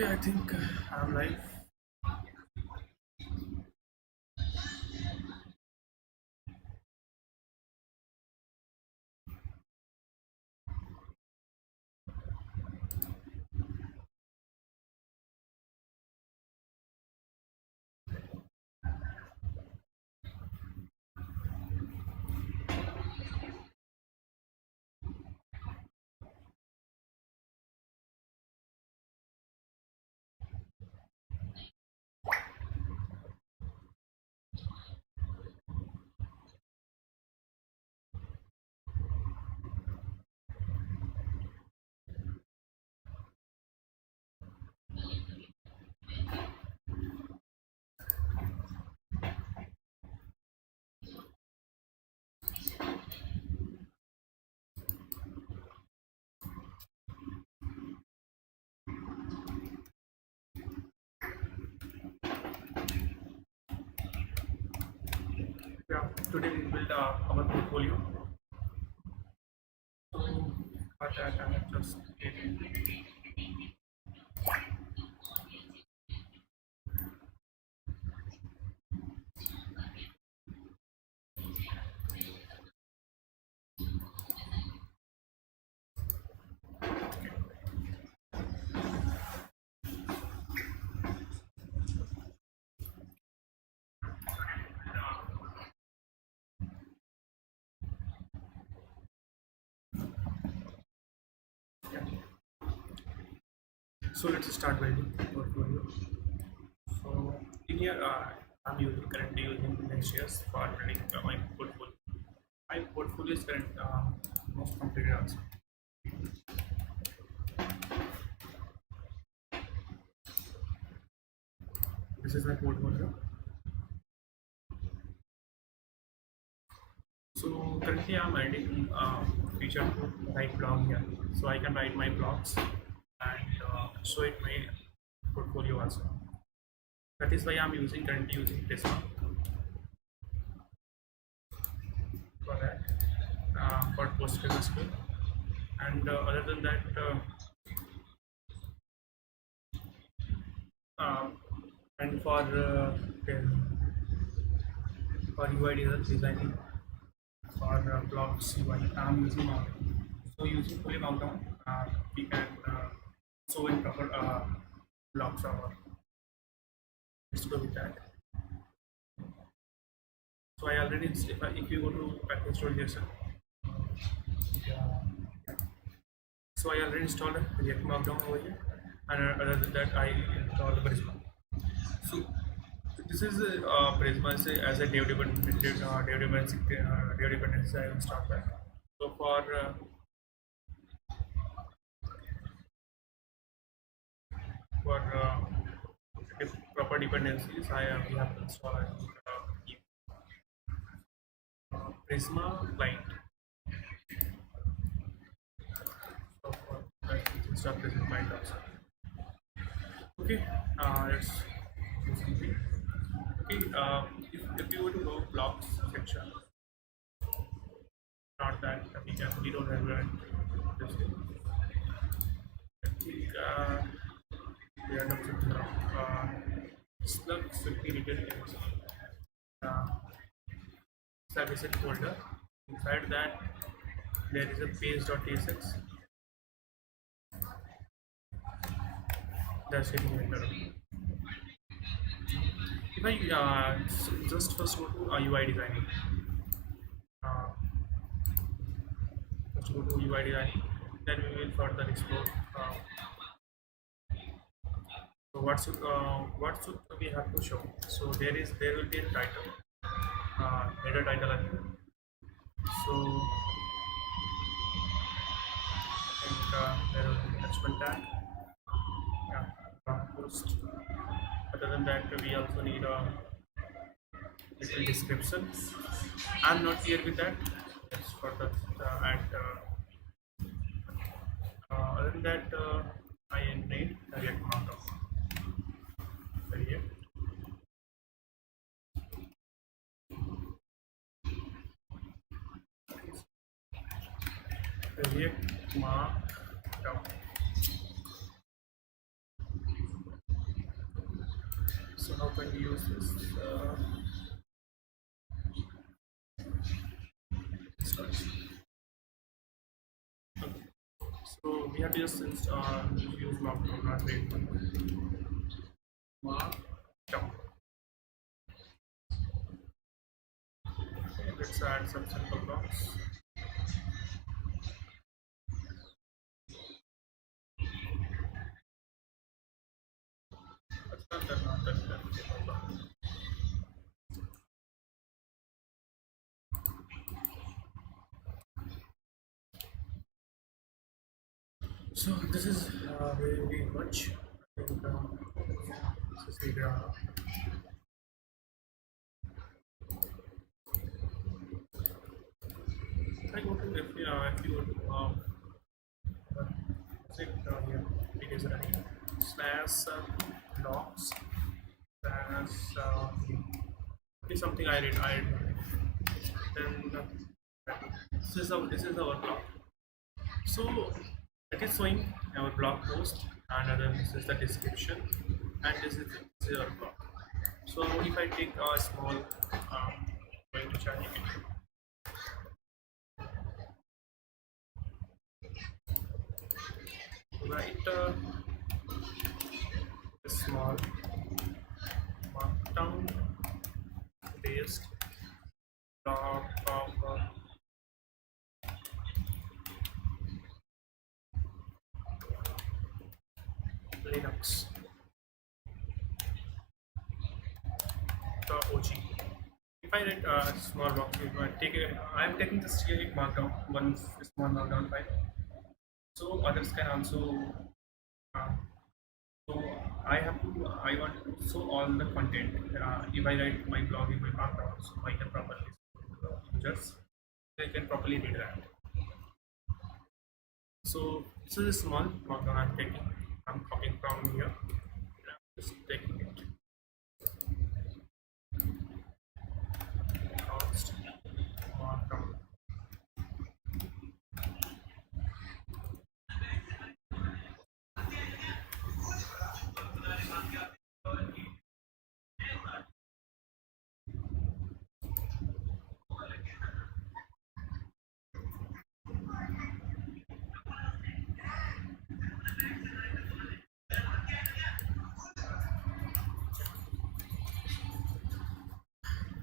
Okay, I think I'm live. Yeah, today we build our portfolio. So for that, I have just created. Yeah. So let's start building portfolio. So in here, currently using Next.js for building my portfolio. My portfolio is current most completed also. This is my portfolio. So currently I'm adding feature to write blog here. So I can write my blogs and show it my portfolio also. That is why I'm currently using Prisma for that for PostgreSQL. And other than that, uh, and for UI designing for blocks UI, I'm using Markdown. So using fully Markdown, we can show in proper blocks or let's go with that. So I already, if you go to package.json, yeah. So I already installed React Markdown over here, and other than that, I installed Prisma. So this is Prisma as a dev dependency. I will start that. So for proper dependencies, we have to install Prisma client. So for that, install Prisma client also. Okay, let's do something. Okay, if you were to go blocks section, not that we don't have this thing. I think we end up with Slug should be written in uh, services folder. Inside that, there is a page.tsx. That's it. If I just first go to UI designing, uh, first go to UI designing, then we will further explore. So what should we have to show? So there will be a title, header title, I think. So I think there will be attachment tag, yeah, post. Other than that, we also need a little description. I'm not clear with that. Let's further add. Other than that, I need a React amount of React. React markdown. So how can we use this? Start. Okay. So we have to just use markdown, not wait. Markdown. Okay, let's add some simple blocks. That's not that, not that, that. So this is very much. I think this is the I go to if you go to check here it is running slash logs slash is something I read then this is our blog. So it is showing our blog post and then this is the description and this is our blog. So if I take a small going to change it, write a small markdown based blog of Linux the OG. If I write a small box, if I take I am taking this generic markdown, one small markdown file. So others can also. Uh, so I want to show all the content. If I write my blog in my markdown, so I can properly users they can properly read that. So this is a small markdown I'm taking. I'm copying from here. I'm just taking it. Const markdown.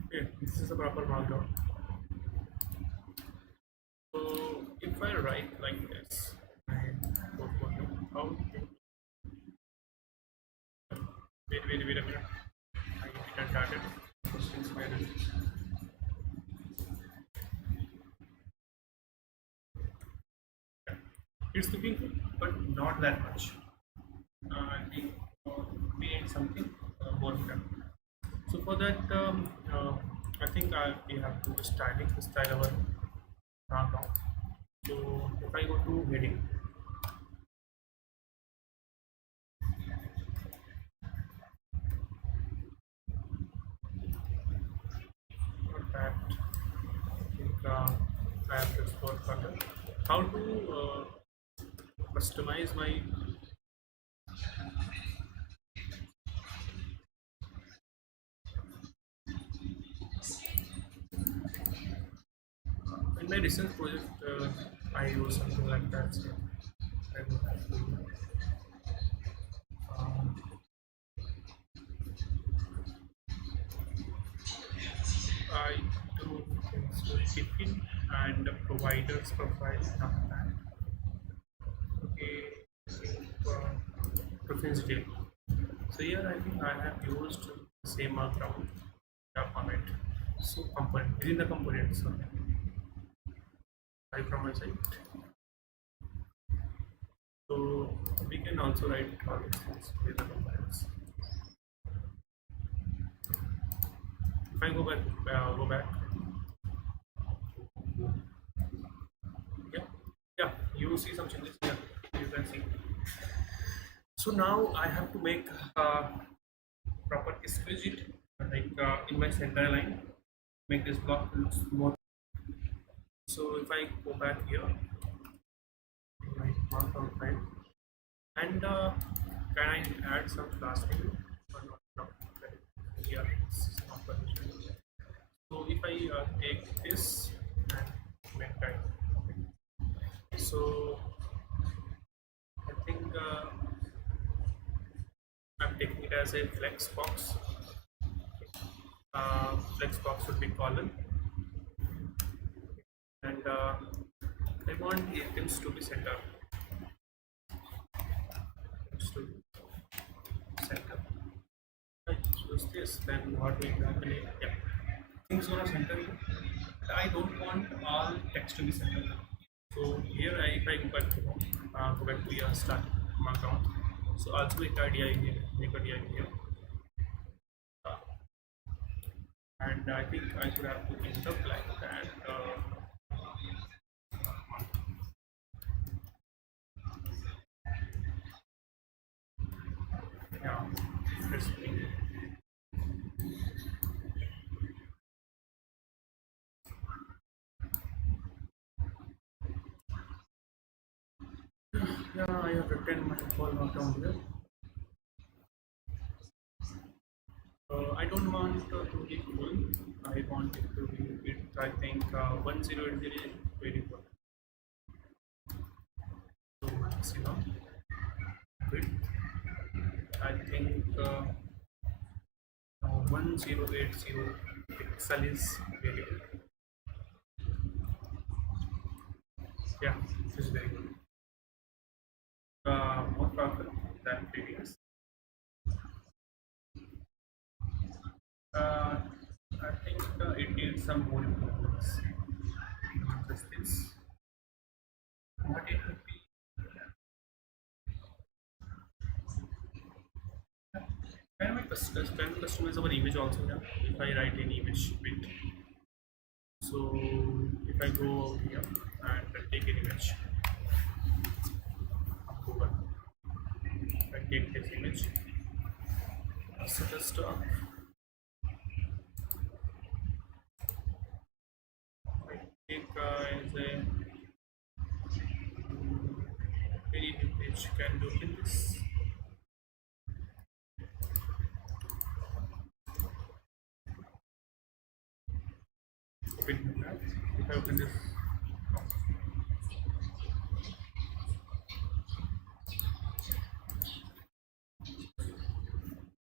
Okay, this is a proper markdown. So if I write like this, and portfolio, how wait a minute. I didn't start it. Questions my it's looking good, but not that much. I think we need something more than. So for that, I think we have to style our markdown. So if I go to heading, that I think I have to explore further. How to customize my in my recent project. I use something like that. So I will have to. Um, I do things with tipping and the provider's profile not that. Okay, I think propensity. So here I think I have used the same markdown format. So component within the components. So I from my side. So we can also write all these things within the components. If I go back. Yeah, yeah. You see some changes here. You can see. So now I have to make proper exquisite like in my center line, make this block looks more. So if I go back here, in my markdown file, and can I add some class name? Or not? No. Yeah, it's not position. So if I take this and make time, so I think I'm taking it as a flex box. Flex box would be column, and I want items to be center. Items to be center. I choose this, then what will happen? Yeah, things gonna center here. I don't want all text to be centered. So here, if I go back to your start account. So also make a DI here, uh, and I think I should have to end up like that. Yeah, basically. Yeah, I have written my call down here. I don't want to be full. I want it to be bit. I think 1080 is very good. So maximum width. I think 1080 pixel is very good. Yeah, this is very good. More powerful than previous. Uh, I think it needs some more improvements. Not just this, but it would be. Can we customize our image also? Yeah, if I write an image bit. So if I go out here and take an image, Google, I take this image, suggest I take as a any new page. Can do this. Open that. If I open this,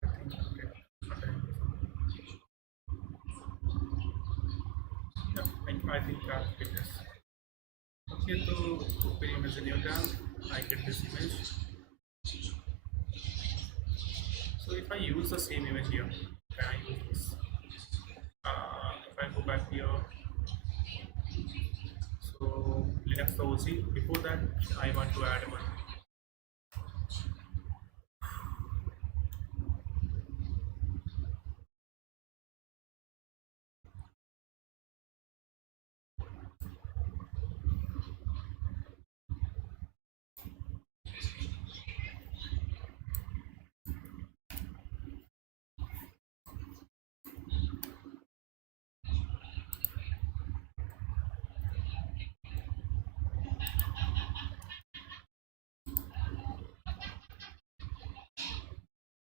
I think okay. Yeah, I think I take this. Okay, so open image in your tab. I get this image. So if I use the same image here, can I use this? If I go back here, so Linux OC. Before that, I want to add one.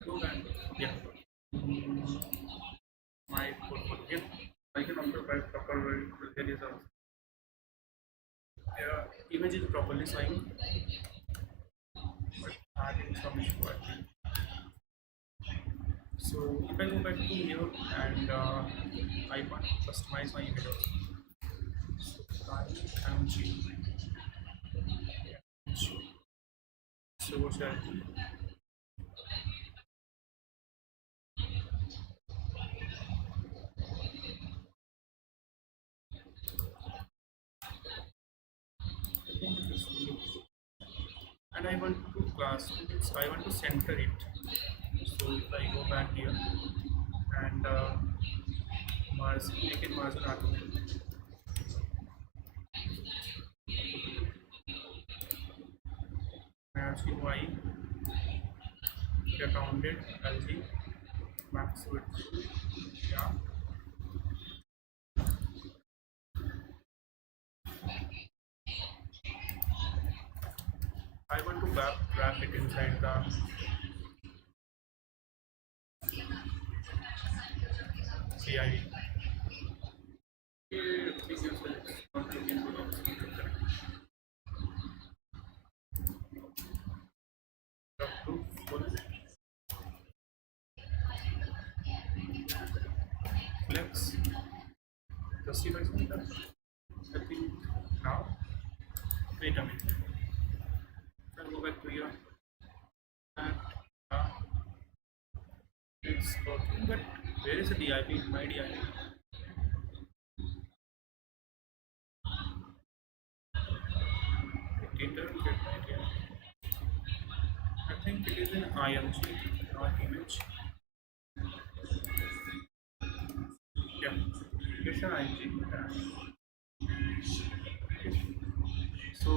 Go back. Yeah. My portfolio. I can also buy proper. There is a image is properly signed, but having some issue I think. So if I go back to here and I want to customize my image also. So IMG. So what should I do? And I want to class it. I want to center it. So if I go back here and margin, make it margin argument. Margin y, get rounded LG, max width. Yeah. I want to wrap it inside the AIV. Everything else is not looking good also. Up to full flex. Just see what's in I think now. Wait a minute. I'll go back to here. And uh, it's working, but where is the DIP? My DIP. Didn't get my DIP. I think it is an IMG, not image. Yeah, it's an IMG. So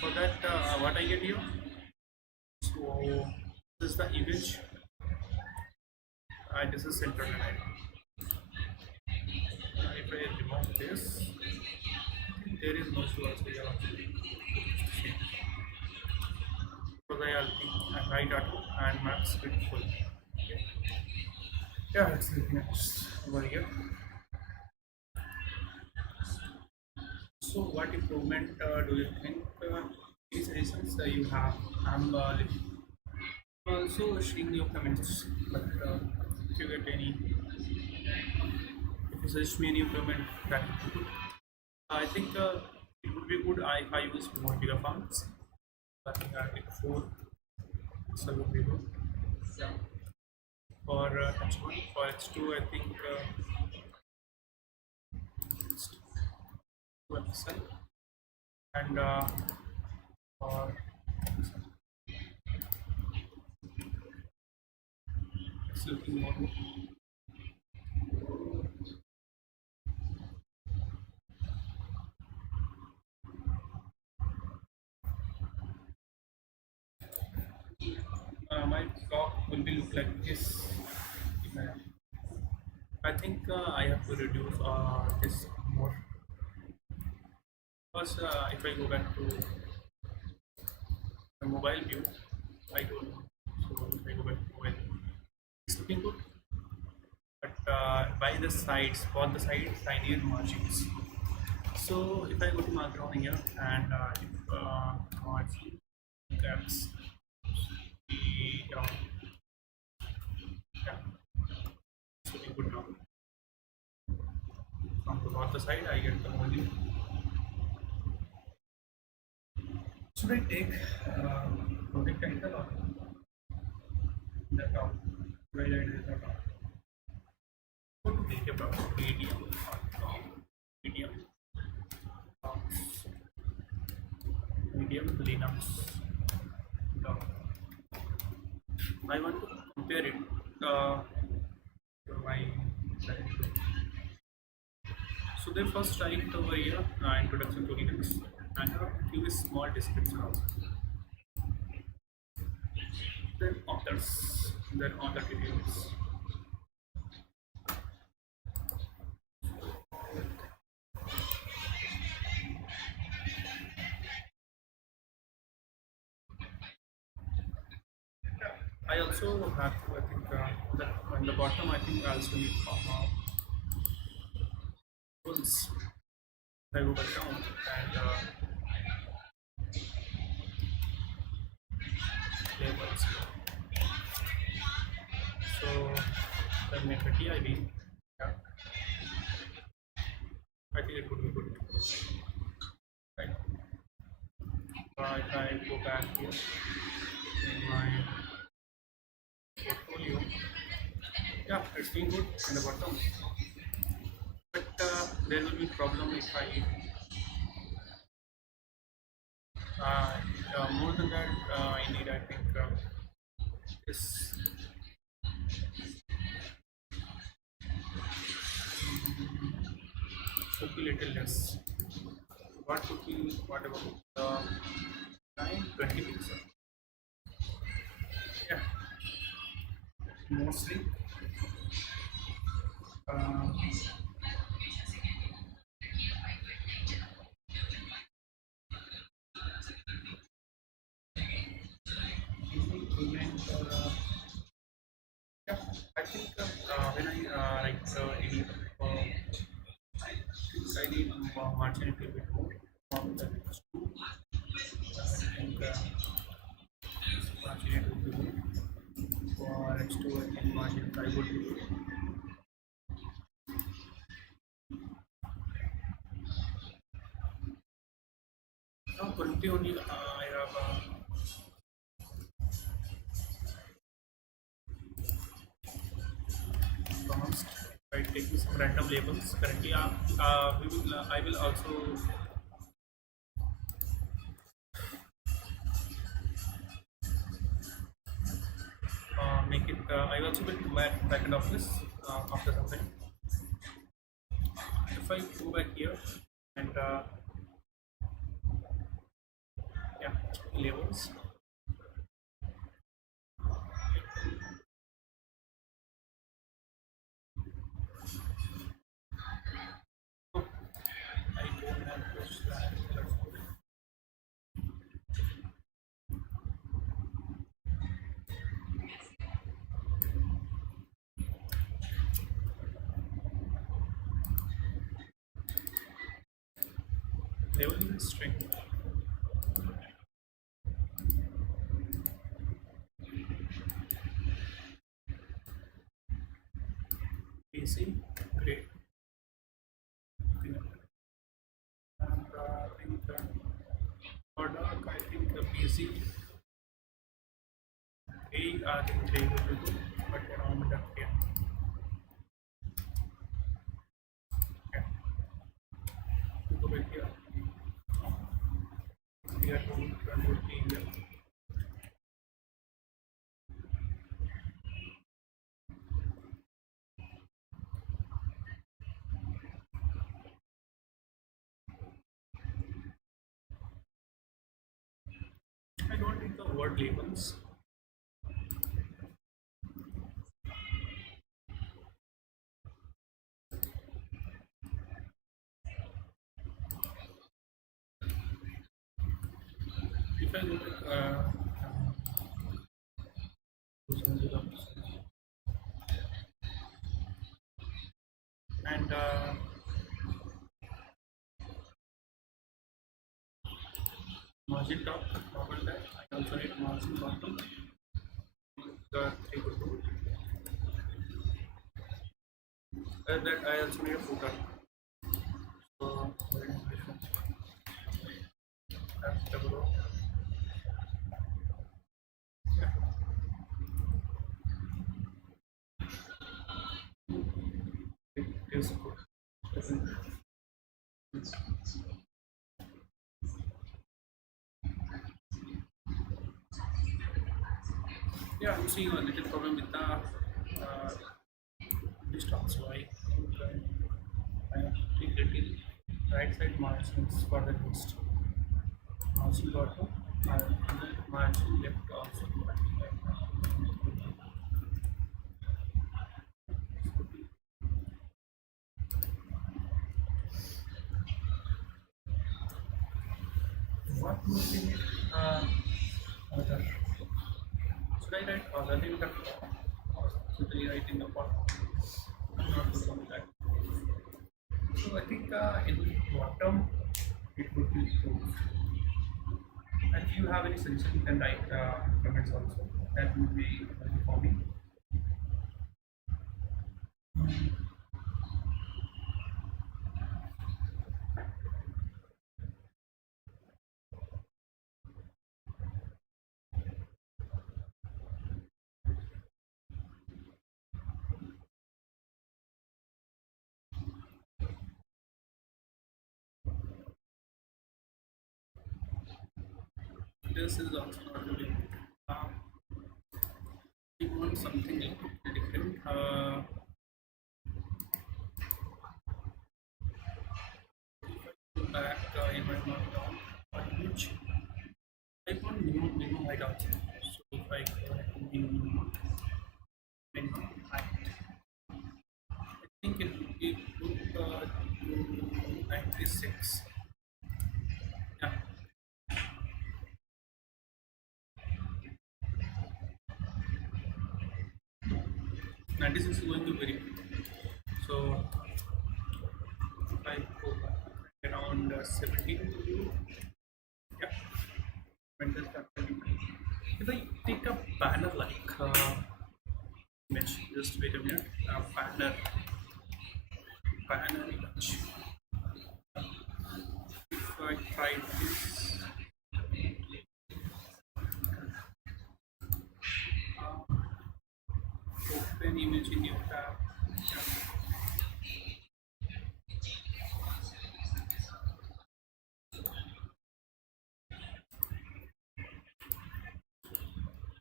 for that, what I get here? So this is the image. This is center line. If I remove this, there is no source here. Because I think hide auto and max with full. Yeah, it's looking at over here. So what improvement do you think these reasons you have? I'm also seeing your comments, but if you get any, if you suggest me any improvement, that would be good. I think it would be good if I use more bigger fonts. I think I think 4 pixel would be good. Yeah. For H1, for H2, I think 2 pixel, and for it's looking more. My clock will be look like this. I think I have to reduce this more. Because if I go back to the mobile view, I don't know. So if I go back to mobile, it's looking good. But by the sides, for the sides, I need margins. So if I go to markdown here and if margin gaps the yeah, it's looking good now. From the other side, I get the margin. Should I take project title or the top? Where I did the top. What to take about medium or medium? Medium Linux. I want to compare it to my side. So they first write over here introduction to Linux and give a small description also. Then authors, then author details. I also have to, I think, that on the bottom, I think I also need tools. I go back down and labels. So then make a TIB. Yeah. I think it would be good. Right. If I go back here in my portfolio, yeah, it's been good in the bottom. But there will be problem if I more than that I need, I think this should be little less. What would be, what about the 920 pixel? Yeah, mostly implement or yeah, I think when I I need margin a little bit more from the next two. I think margin it will be for H2 I think margin 5 would be good. Now currently only I have promised by taking some random labels. Currently I will also make it I also will go back in office after some time. If I go back here and yeah, labels. Oh, I don't have this labeling string. PC, great. And I think for dark, I think PC, 3, I think 3 will be good, but around that, yeah. Yeah. Go back here. Here to run would be here. I don't need the word labels. If I go to and margin top, toggle that. I also need margin bottom. The 3 would do. That I also need a footer. So, that's the below. Yeah. It is good. Yeah, I'm seeing a little problem with the list also. I have to take little right side margins for the list. Margin bottom, margin left also. What would be other? Should I write other in the or should I write in the bottom? I'm not sure on that. So I think in bottom it would be true. And if you have any suggestion, you can write comments also. That would be helpful for me. This is also not really good. We want something different. Back in my down on which I want minimum height also. So if I go ahead to minimum height, I think it would be good to 96. Yeah, 96 is going to be very good. So if I go back. 17. Yeah, when does that happen? If I take a banner like image, just wait a minute. Banner image. If I try this, open image in new tab.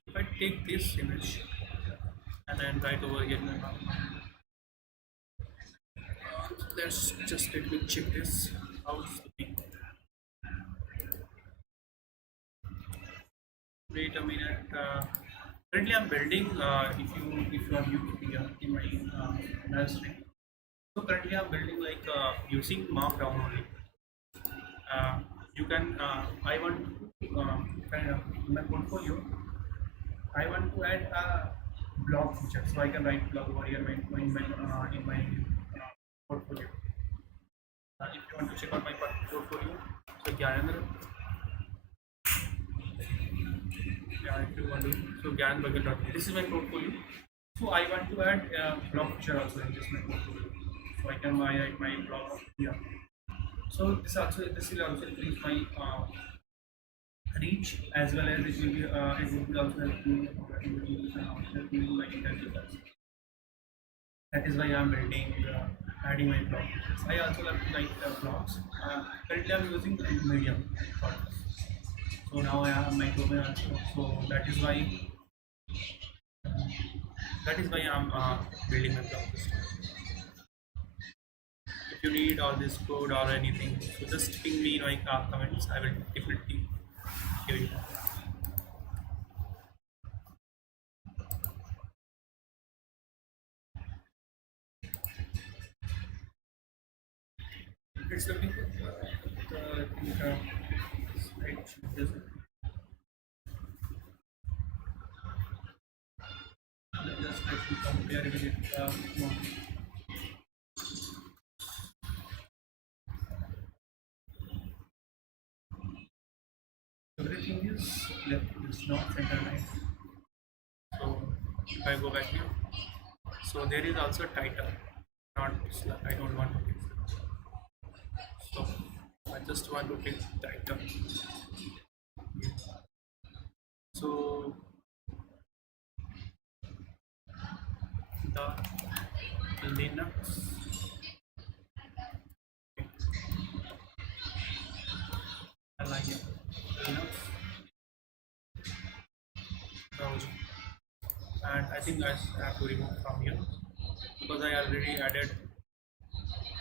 If I take this image and then right over here, let's just let me check this. How's the thing? Wait a minute. Currently, I'm building. If you are in my nursery, so currently I'm building like using Markdown only. You can. I want to kind of in my portfolio. I want to add a blog feature, so I can write blog over here in my portfolio. If you want to check out my portfolio, so Gyanendra, yeah, if you want to, so Gyan this is my portfolio. So I want to add a blog feature also in this my portfolio, so I can write my blog here. So this will also increase my reach, as well as it will be also help me my interview also. That is why I am building adding my blog features. I also love to write blogs. Currently I am using Medium for this. So now I have my domain also. So that is why I am building my blog system. If you need all this code or anything, so just ping me in my comments. I will definitely give you. It's looking good. I think right, just let me compare with it. More. Everything is left, is not center line. So if I go back here, so there is also title, not slug. I don't want to fix it. So I just want to fix title. So the Linux. I like it. Linux browser. And I think I have to remove from here because I already added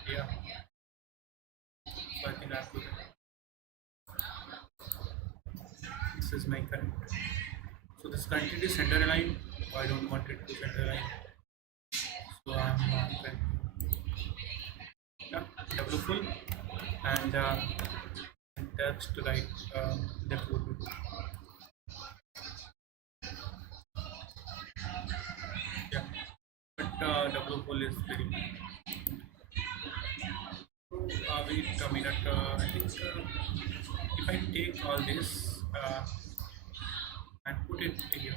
here. So I think I have to. This is my current. So this content is center aligned. I don't want it to center align. So I'm yeah, W full and text right left would be. Yeah, but W full is very good. Wait a minute. I think if I take all this and put it here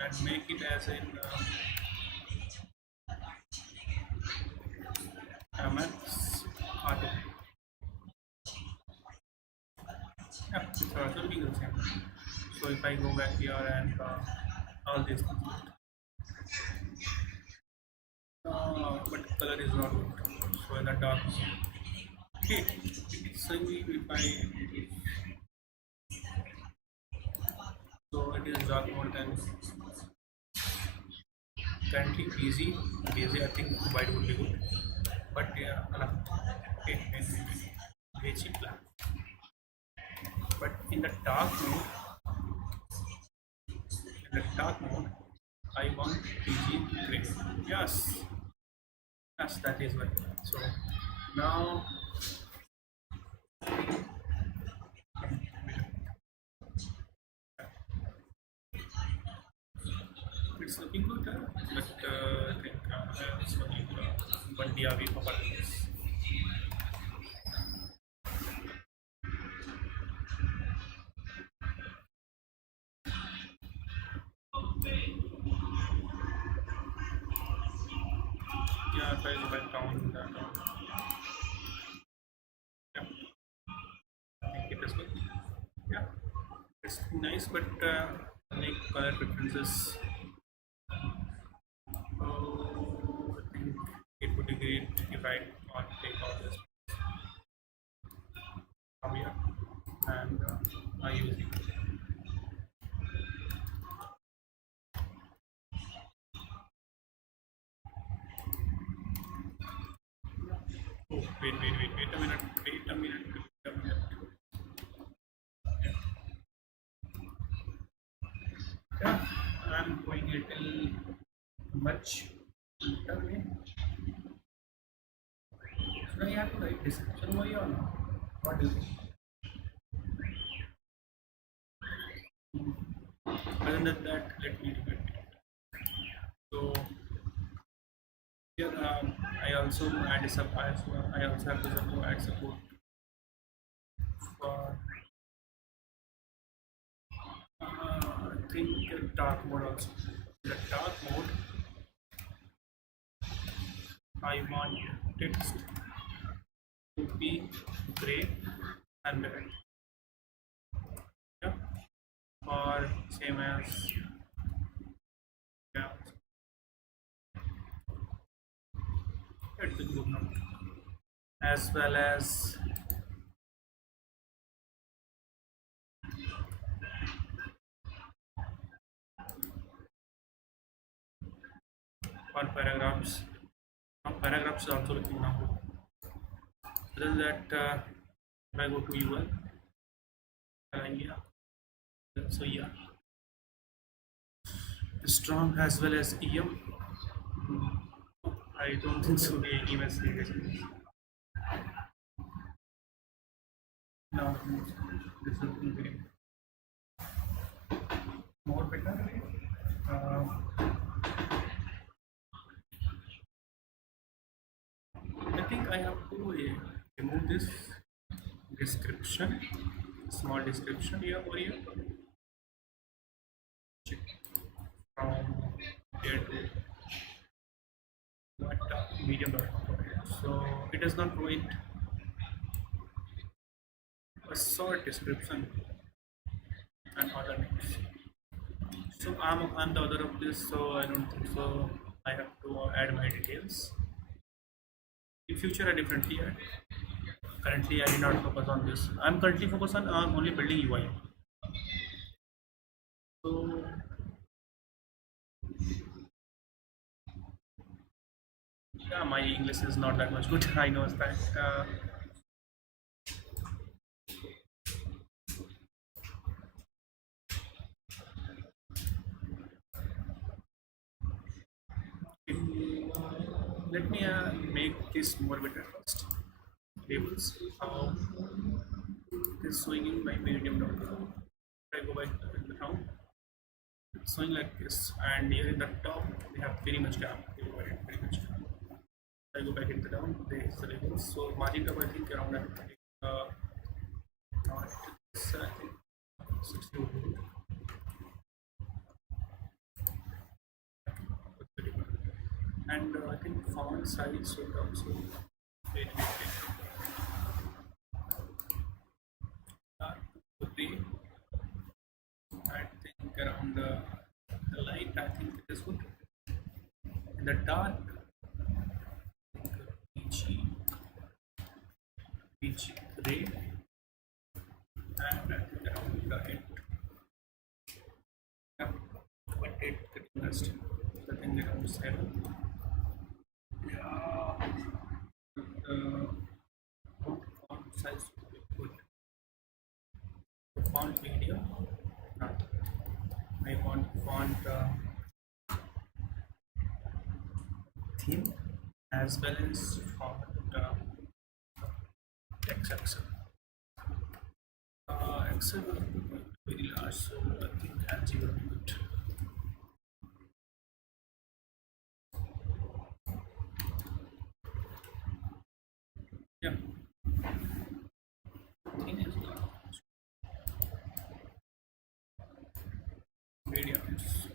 and make it as in MX auto. Yeah, it's also looking the same. So if I go back here and all this, but color is not good. So in the dark, okay, it's saying if I so it is dark mode then currently busy. I think white would be good, but yeah, okay, basic black. But in the dark mode, I want PG gray. Yes, that is right. So now it's looking good, but I think it's only one DRV for this. I go back down, yeah, I think it is good. Yeah, it's nice, but like color preferences. I think it would be great if I can't take all this from here and I use it. Oh, wait a minute, wait a minute, wait a minute. Yeah, I'm going a little much. Okay. Should I have to write description over here or not? What is it? Other than that, let me repeat it. So here I also add I also have to add support for I think dark mode also. The dark mode I want text to be gray and red. Yeah. Or same as yeah. It's a good note. As well as for paragraphs. Now paragraphs is also looking now good. Other than that, if I go to UL, yeah. So yeah, strong as well as EM. I don't think so. The EM is serious. No, this is very more better. Uh, I think I have to remove this description, small description here over here. Check from here to what medium.com. So it does not provide a short description and other names. So I'm the author of this, so I don't think so. I have to add my details. In future, I differently add. Currently, I did not focus on this. I'm currently focused on only building UI. So yeah, my English is not that much good. I know that. Let me make this more better first. Labels. How this showing in my medium.com. I go back in the down. It's showing like this, and here in the top we have very much gap. Very much gap. I go back in the down. There is the labels. So margin top I think around not this, I think 60. And I think font size should also wait. Would be I think around the light I think it is good. In the dark peachy gray and I think around the 8. Yeah, but 8 getting last. I think around 7. Yeah. The font size would be good. The font medium, not. I want font theme as well as font text Excel. Excel will be very large, so I think Angie will be good. Yeah, thing is mediums.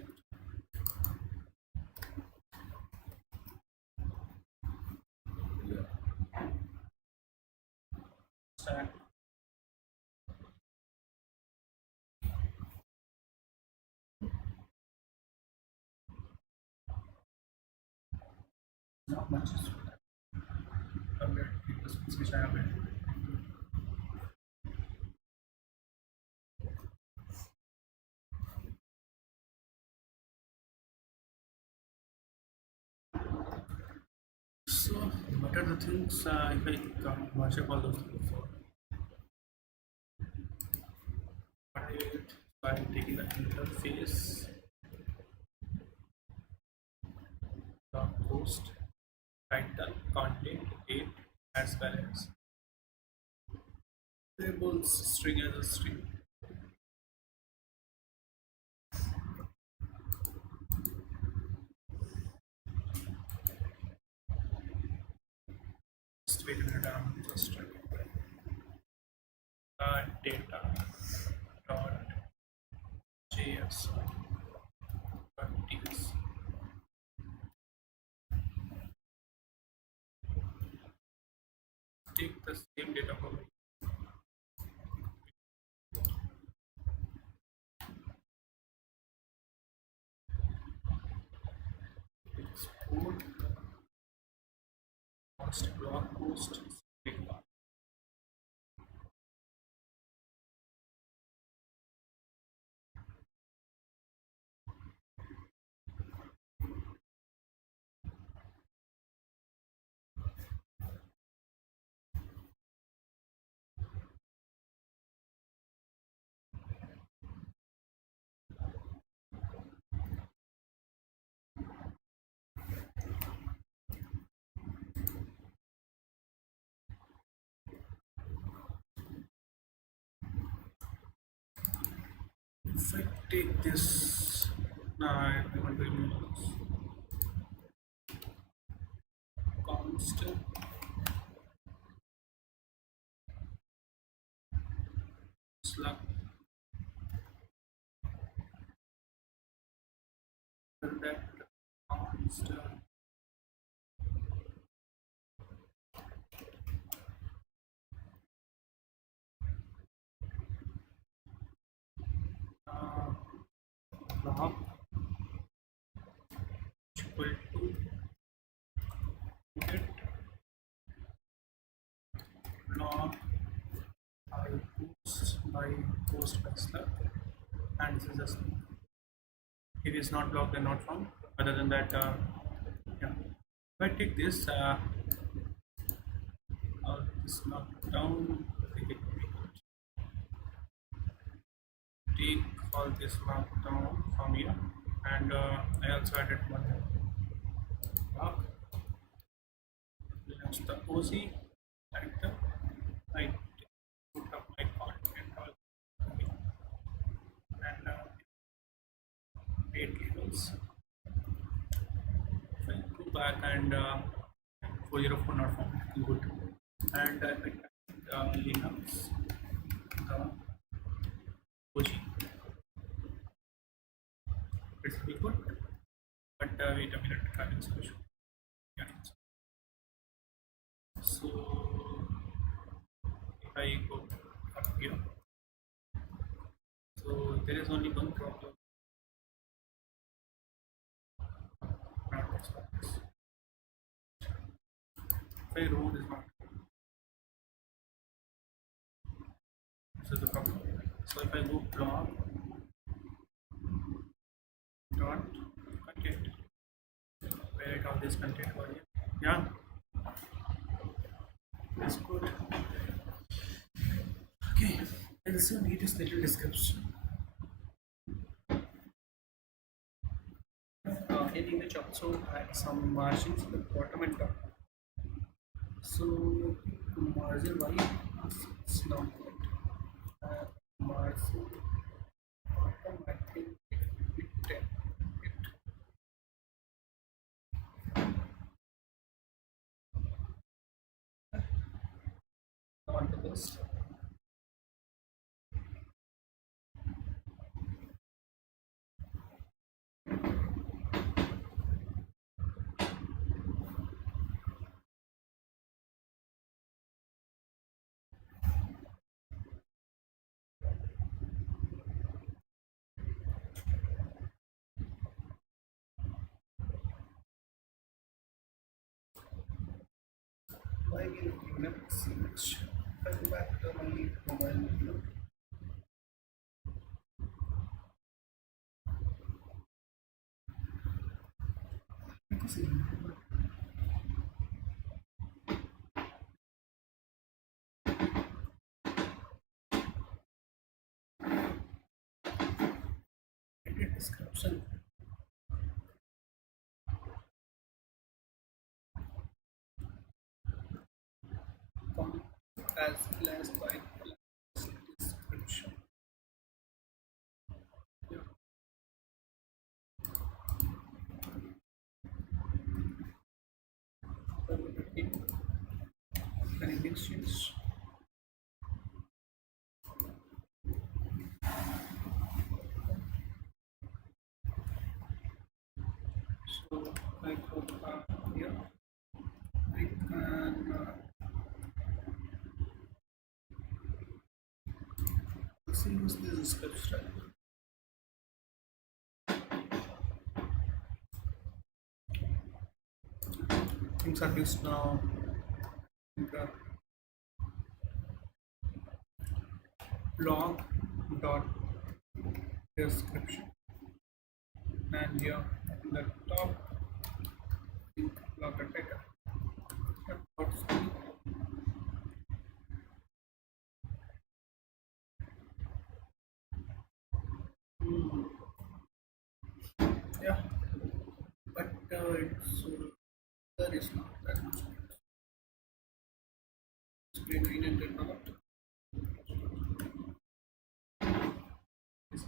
stack. Not much is compared to the systems which I have been. So, what are the things if I match up all those things? So, it by taking the interface, the post, title, content, date, as well as labels, string as a string. Just wait a minute, I'm just trying data dot js dot ts. Take the same data from export post blog post string. If I take this, I want to remove this constant slug that constant log equal to get log I post by slug, and this is a slug. If it's not blocked, then not found. Other than that, yeah. If I take this, this markdown, take all this markdown from here, and I also added one block. That's the OC item. I put up my content and date labels. If I go back and 404 not found, good. And I picked Linux, the OG. It's be good, but wait a minute, having solution. Yeah. So if I go up here, so there is only one problem. Not this one. If I row is not, this is the problem. So if I go blog dot content, where it all this content over here. Yeah, that's good. Okay, I also need this little description. In image also had some margins at the bottom and top. So margin wise, it's not good. Margin bottom, I think it will be 10. On the list. like in minutes, which if I go back to my mobile, I can see edit description. Com as last by description. Yeah. Anything change? So I go here. I can see use this description. Things are used now. uh, blog dot description, and here in the top link blogger title. Yep, what's yeah, but it's there is not that much screen in and out. Is it?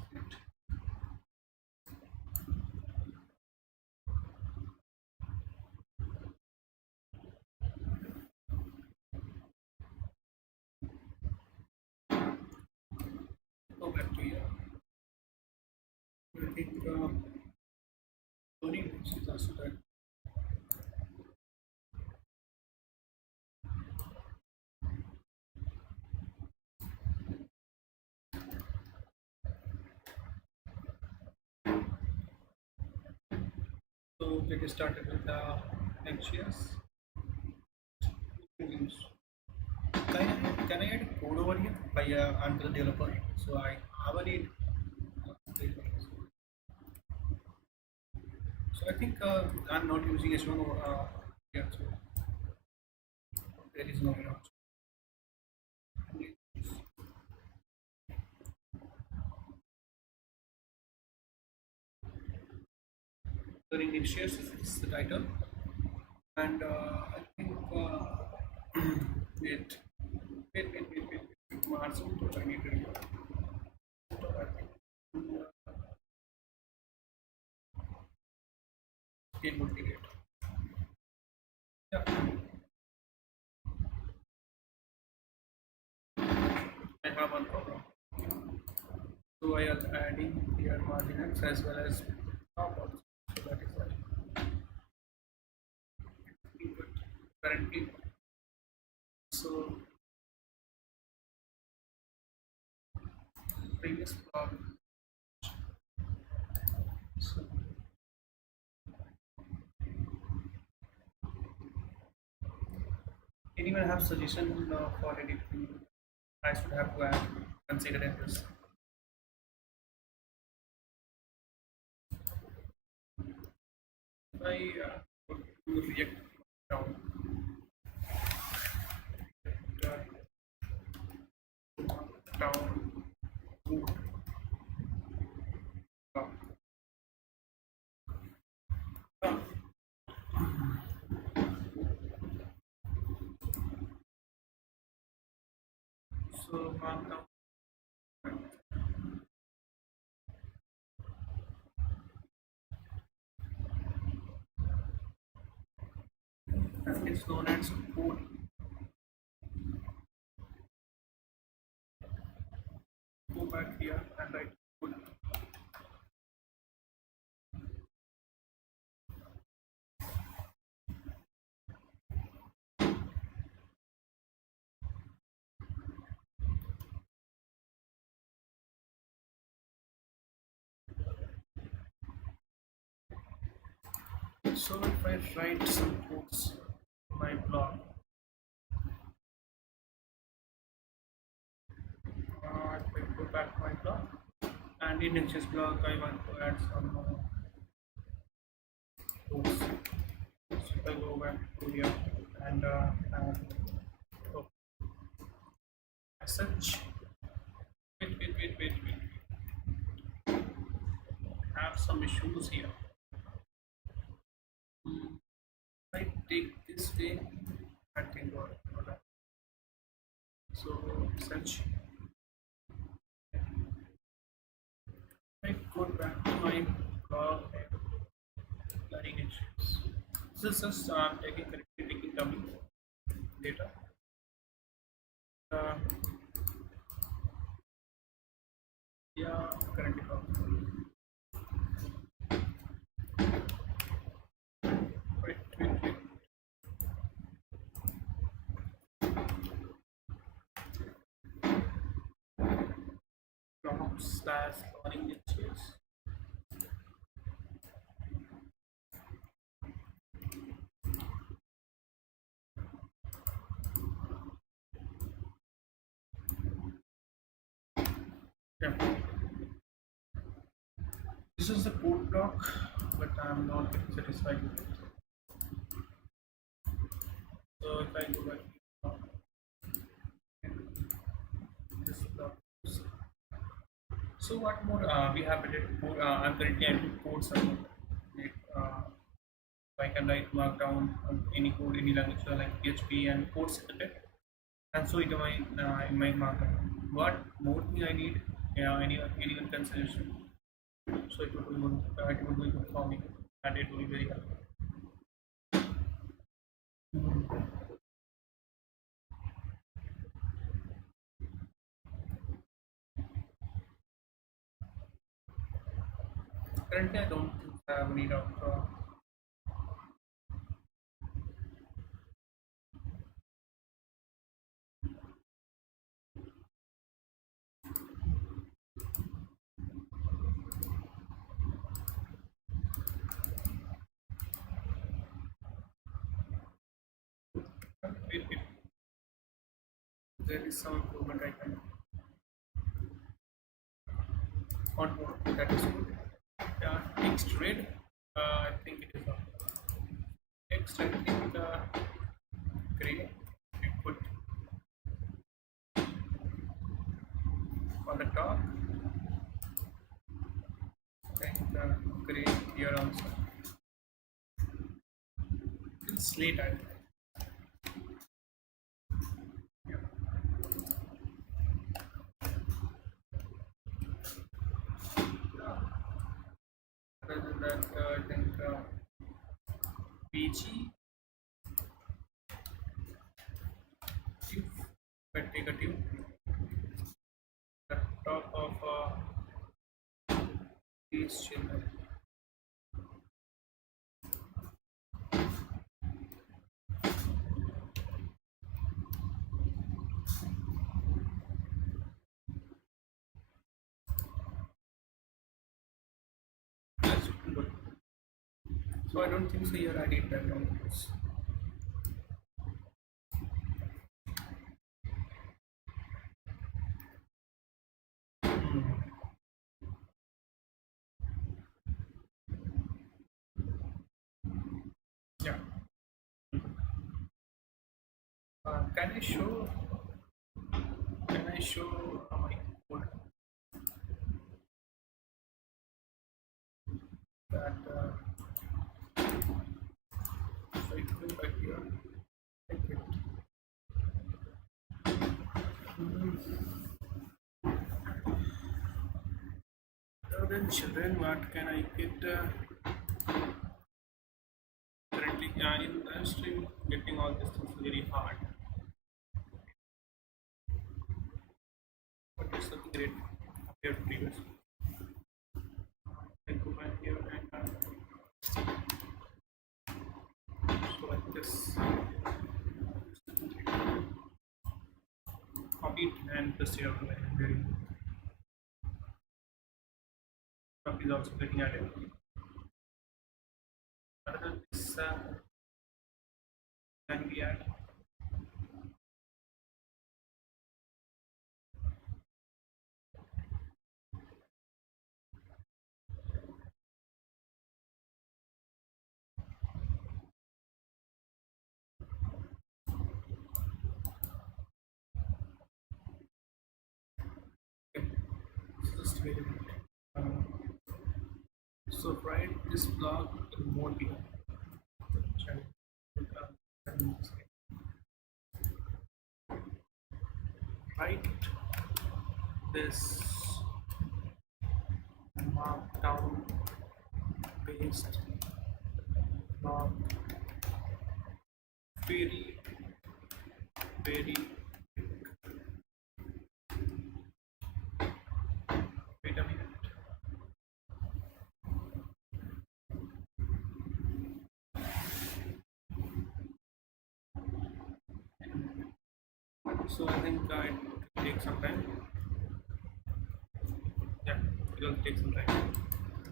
Go back to here. I think Tony is also there. So get started with the XGS. Can I add code over here by I'm the developer, so I have a need. So I think I'm not using H1 or yeah, so there is no option. The initials is the title, and I think wait, wait. Margin to I need to remove. So I think it would be great. Yeah, I have one problem. So I am adding here margin X as well as top also. So that is why input currently. So previous blog. So anyone have suggestion for editing? I should have to add consider in this. I go to React down. Down. Move down. So markdown. It's known as code. Go back here and write code. So if I write some codes in my blog, And in next block, I want to add some hooks. So I go back to here and oh, as such. Wait. Have some issues here. If I take this way, I think what. So such. I go back to my blog and learning issues. This is just taking dummy data. Uh, yeah, currently problem. Wait. Slash learning issues. Yeah. This is the code block, but I'm not getting satisfied with it. So if I go back to this block. So what more we have added code, I'm currently adding code support. Like, I can write markdown on any code, any language like PHP and code snippet, and so in my markup. What more thing I need? Yeah, anyone can suggest. So it would be good for me, and it will be very helpful. Currently, I don't think I have need of. Wait. There is some improvement I can want more. That is good. Text read. I think it is text. I think gray. We put on the top. And gray here also. It's slate. I think. Yeah. Other than that, I think PG. If I take a tube, the top of these children. That's good. So I don't think so here I need background noise. Yeah. Can I show? Can I show my code that so it will back here? Like it. Other than children, what can I get? Currently, in the stream, getting all this things very hard. But it's something great compared to previous. I go back here and so like this. Copy it and paste it out like very. Copy is also getting added. Other than this, can we add? wait a minute. So write this block in more detail. Write this markdown based block very very wait a minute. So I think it will take some time. Yeah, it will take some time.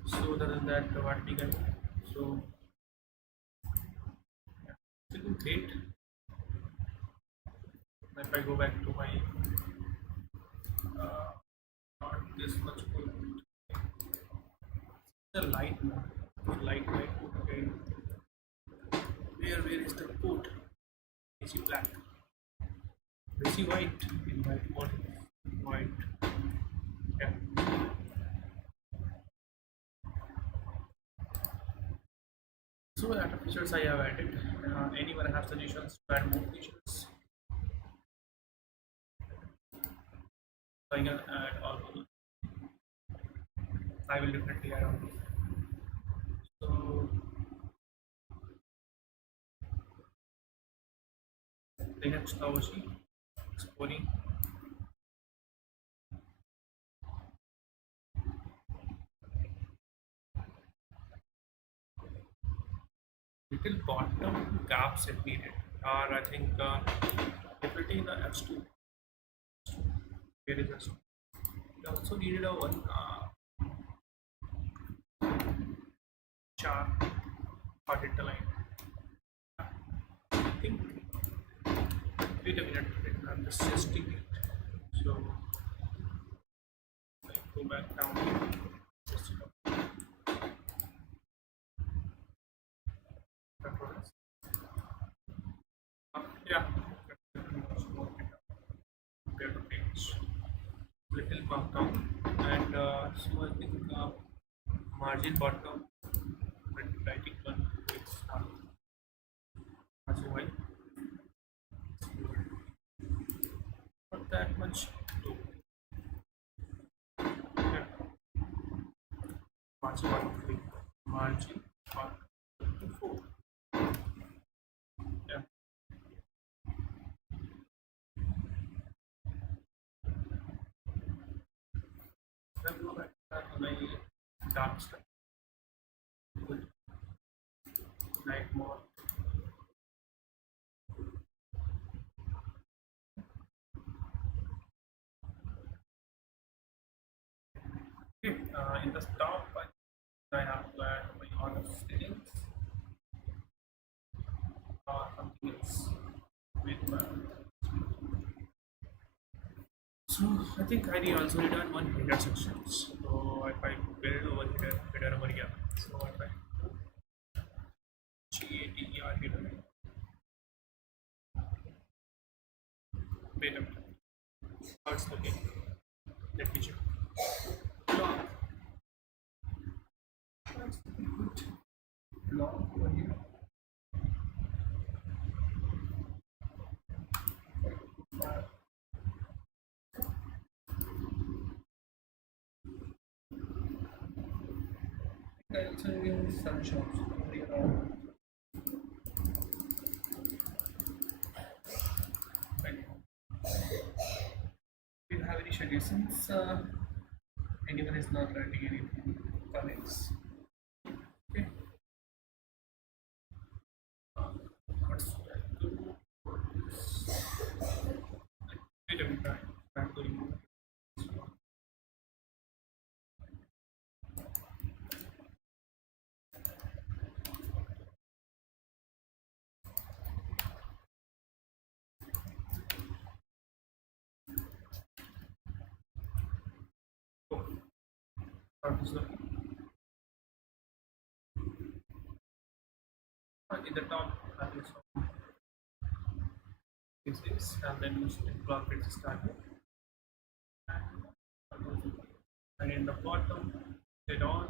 So other than that, what we can do? So yeah, it's looking great. If I go back to my not this much good. The light mode. The light mode. Okay. Where is the code? Is it black? Is it white? In white mode. White. Yeah. So what other features I have added? Anyone have suggestions to add more features? So I can add all of them. I will definitely add on. So Linux OC exploring little bottom gaps if needed, or I think definitely in the F2. Here is S2. We also needed a one chart or data line. I think. Wait a minute. I'm just testing it. So I go back down. Test it out. Control S. Yeah. Compare the page. Little markdown and so I think margin bottom when writing one it's margin white not that much low. Yeah. Margin bottom 3 margin bottom 4. Yeah. Then go back to my dark stuff. Good. Light more. Okay. In the top I have to add my order settings or something else with my. So I think I also need on one header section. So if I build over header over here. So if I GATER header, wait a minute. How it's looking? Let me check. Blog. That's good. Blog over here. I also use some shops over here. Right. Do you have any suggestions? Anyone is not writing anything. Comments. Okay. What's that do? Wait a minute. I'm going to remove this one. Oh, how is looking? In the top, that is this, and then you select block it started. And and in the bottom, head on.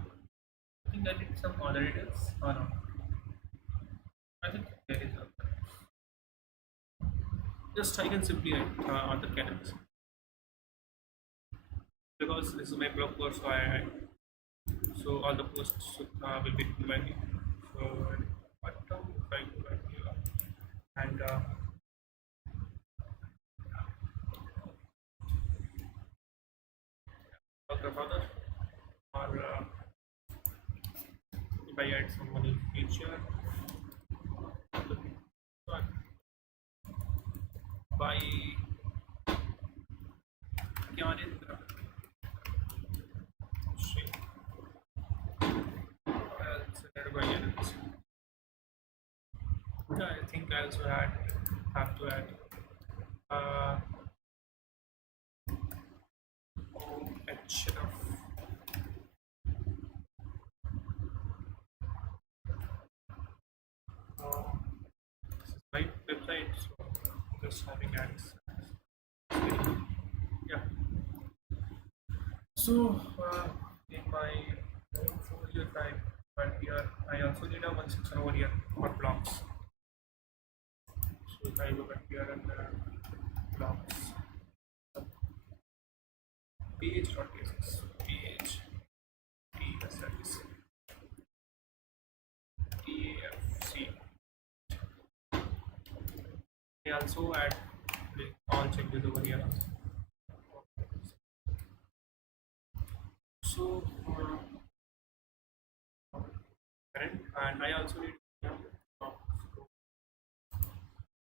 I think I did some other details. Oh no, I think there is a just I can simply other canons because this is my blog post, so all the posts will be by me. So bottom, if I go back here and other other or if I add someone in future, by Gyanendra. Yeah, I think I also have to add uh, href. This is my website, so just having ads. Yeah. So in my portfolio type, but here I also need a one section over here for blocks. So if I go back here and blocks, page.txt, page tsx, tafc. I also add all changes over here. So current, and I also need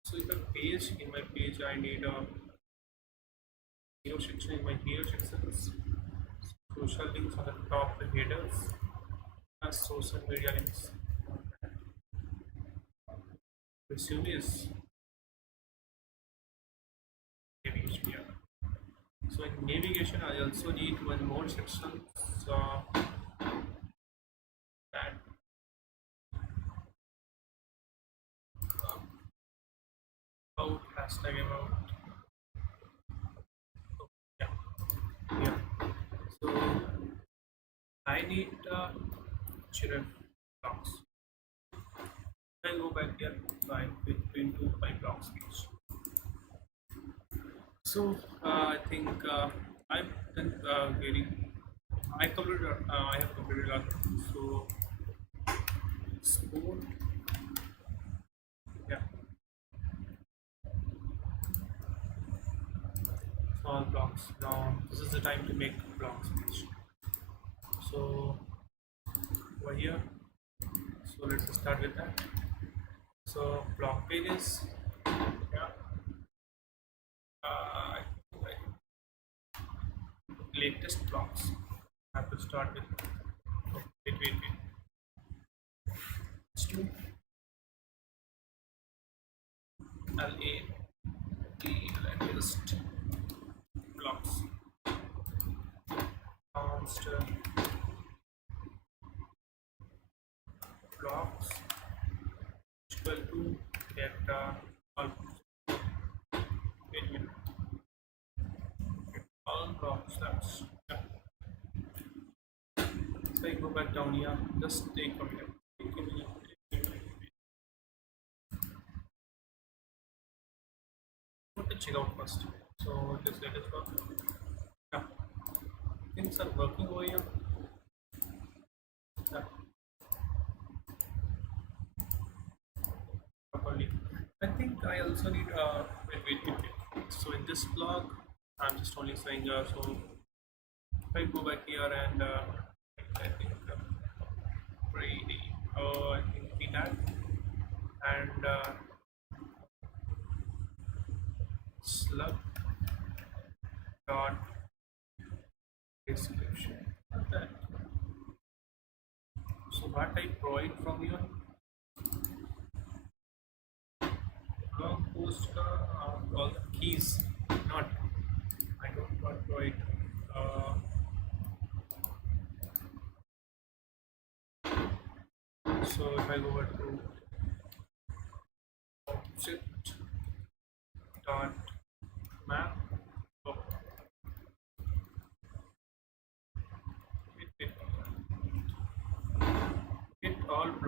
so if I page in my page I need a hero section. In my hero sections, social links on the top, the headers as social media links. Resumes, navigation. So in navigation I also need one more section, so that about hashtag about. Yeah, yeah. So I need children blocks. I go back here by into my blocks page. So I think I've done very. I completed. I have completed a lot. So sport. Yeah. All blocks. Now this is the time to make blocks page. So over here. So let's start with that. So block pages. Yeah. Uh, latest blocks. I have to start with. Oh, wait. Two latest blocks. Monster blocks equal to data all blocks. That's yeah. So I go back down here. Just take a minute. Take a minute. Put the checkout first. So just let us work. Yeah. Things are working over here. Yeah. Properly. I think I also need wait. So in this blog, I'm just only saying so if I go back here and I think Brady, I think we had and slug dot description. Okay. So what I provide from here blog post all the keys, not I don't want to provide so if I go over to object dot map, oh,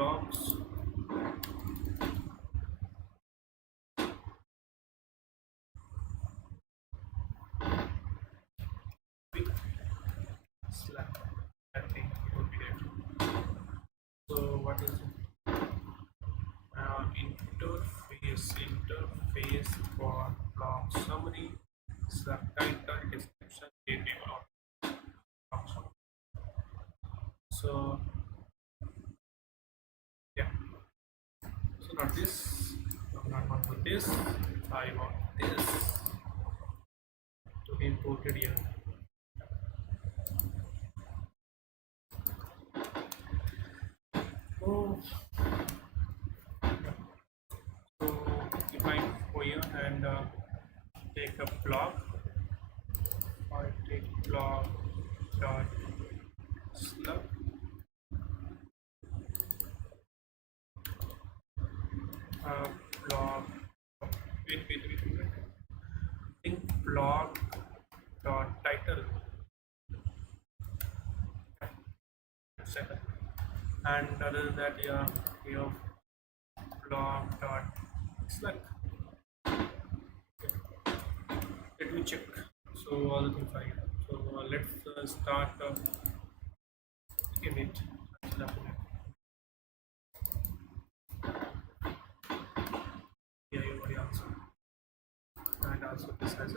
blocks. With Slack, I think it would be there. So what is it? Interface for block summary, subtitle, description, gateway function. So yeah, so not this, I'm not want this, I want this to be imported here. Oh, so if I go here and take a block, I take block dot slug block, wait. Think block dot title second, and other than that, yeah, we have block dot slug. Let me check. So all the things are here. So let's start. Okay, wait. Yeah, you already answered. And also this has a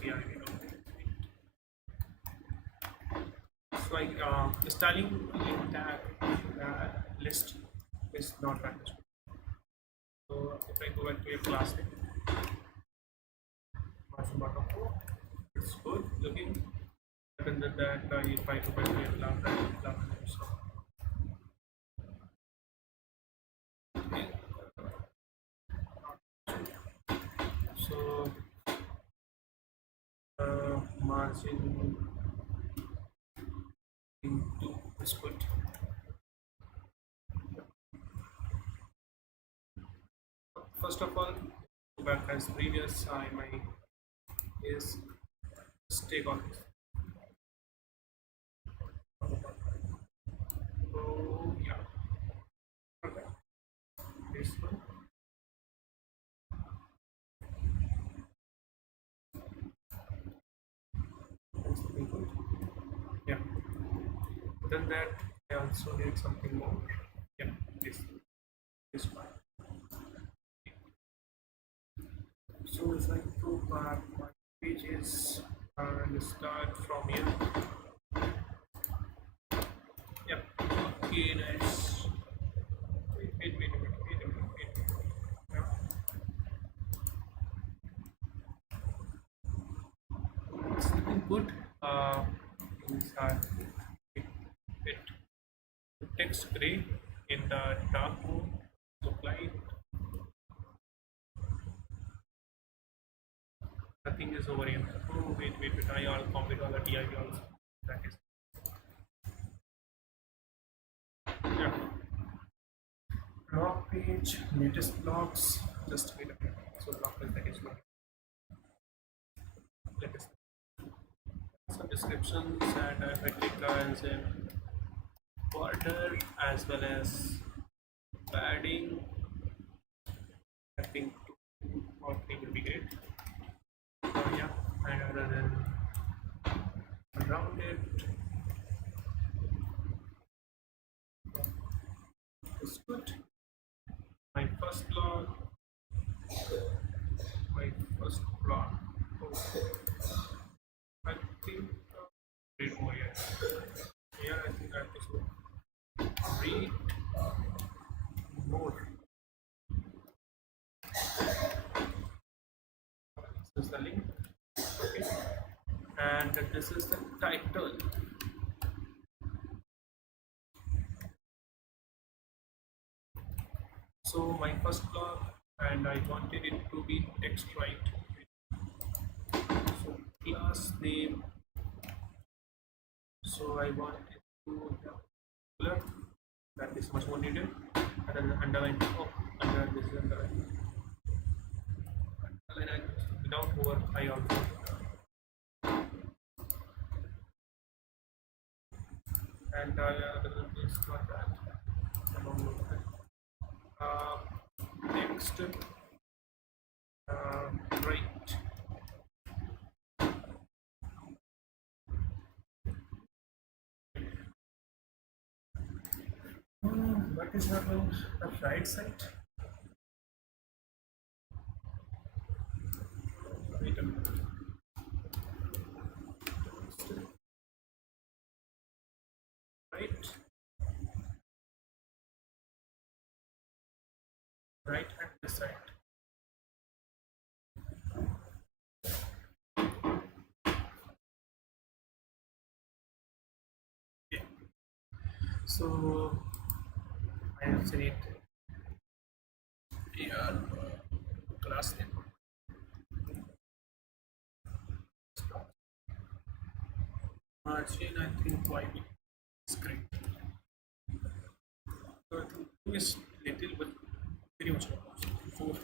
PIV. So styling in tag list is not that much. So if I go back to a class name, it's good looking. Other than that, if I go back to a class name, so margin into is good. First of all, go back as previous. My is take on this. So yeah, okay. This one. That's something good. Yeah. Then that I also need something more. Yeah, this one. So if I go back my pages and start from here. Yep. Okay, nice. Wait a minute. Yeah. It's looking good. Inside it text gray in the dark mode. Look like nothing is over here. Oh wait. I all copied all the DIV also. That is yeah. Blog page, latest blogs. Just wait a minute. So blog page that is not latest. Some descriptions and if I click as in border as well as padding. I think 2 or 3 will be great. Yeah, and other than around it, it's good. My first blog. Oh, I think read more here. Yeah, I think I have to read more. This is the link. Okay. And this is the title. So my first blog, and I wanted it to be text right. So class name. So I want it to color that is much more needed. And then underline. Oh, under this is underline. Underline without over I also. And other than this, not that. next right. What is happening? The right side. Wait a minute. Right. Right hand this side. Okay. So I have seen it. Yeah, class name. Margin, I think YB screen. So I think two is little but very much about 4.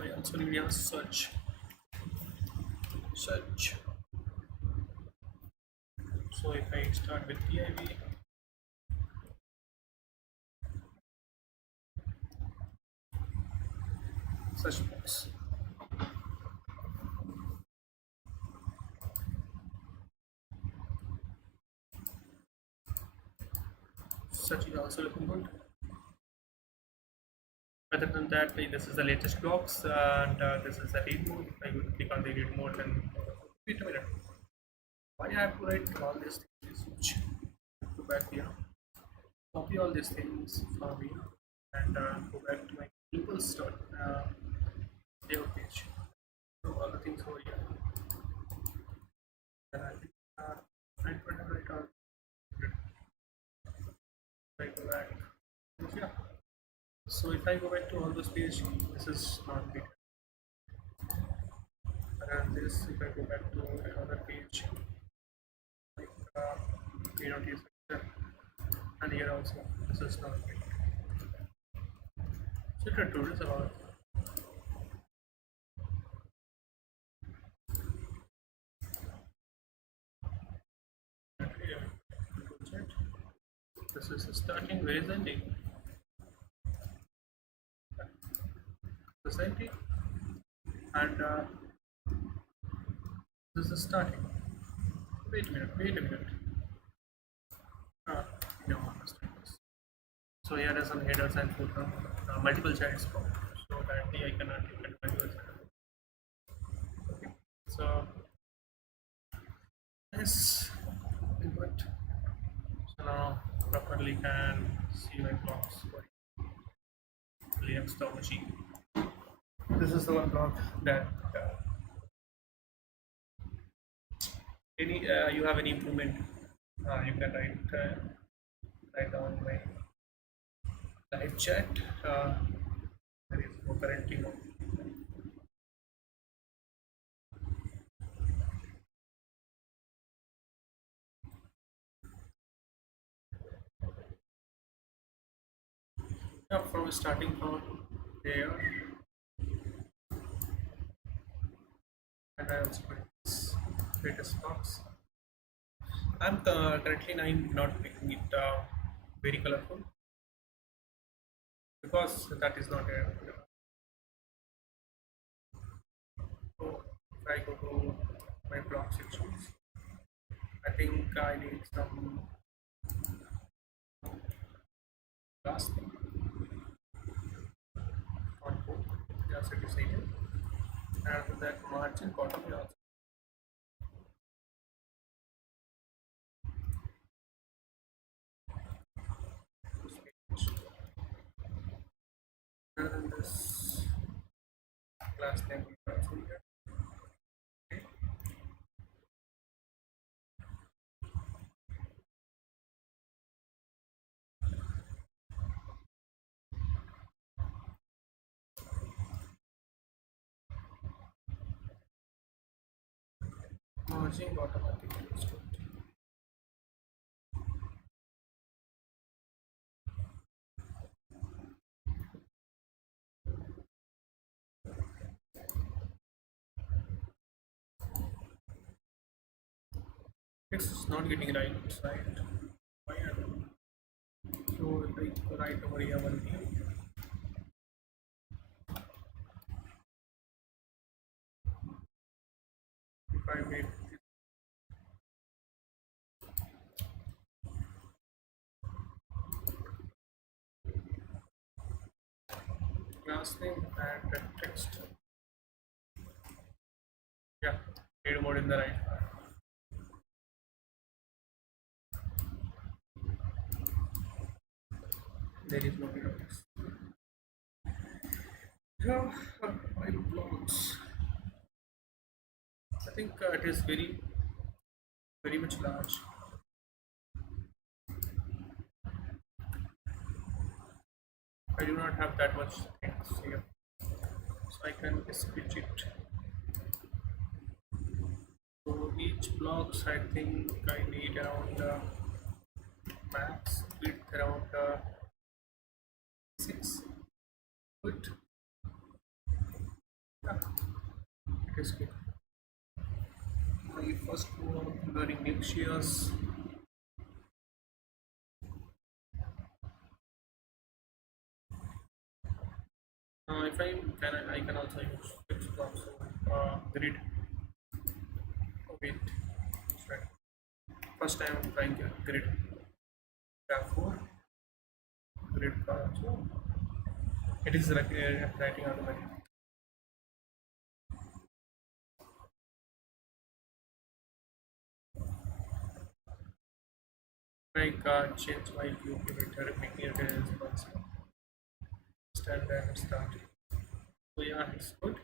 I also need a search. Search. So if I start with PIV, search box. Search is also looking good. Other than that, this is the latest blocks and this is the read mode. If I would click on the read mode, then wait a minute. Why I have to write all these things? Go back here, copy all these things from here, and go back to my impulse dot save page. So all the things over here. Then I think I put it right on. If I go back, yeah. So if I go back to all those pages, this is not big. And this, if I go back to another page, like notice and here also, this is not big. So tutorials about this is starting. Where is the ending? Society, and this is starting. Wait a minute. Wait a minute. No, understand this. So here are some headers and footer, multiple childs from. So currently I cannot even convert. Okay. So yes, good. So now properly can see my blocks for Linux Storm machine. This is the one block that any you have any improvement, you can write down my live chat. There is no currently no. Yeah, from starting from there, and I also put this latest box. I'm currently not making it very colorful because that is not a. So if I go to my block sections, I think I need some last thing on board. Yes, it is here, and that margin bottom is also. And this class name is also here. Okay. Merging automatically is good. It's not getting right side. Why are right over here one view. If I make class name and the text, yeah, read mode in the right part. There is no database. Yeah, my blocks. I think it is very much large. I do not have that much things here, so I can switch it. So each blocks, I think I need around max width around 6 foot. Yeah, it is good. My first one learning Nexious. If I can, I can also use fixed blocks. So grid. Oh, wait, that's right. First time I'm trying grid. Tab 4 grid column. So it is writing automatically. I can change my view limiter, making it as once standard start. So yeah, it's good.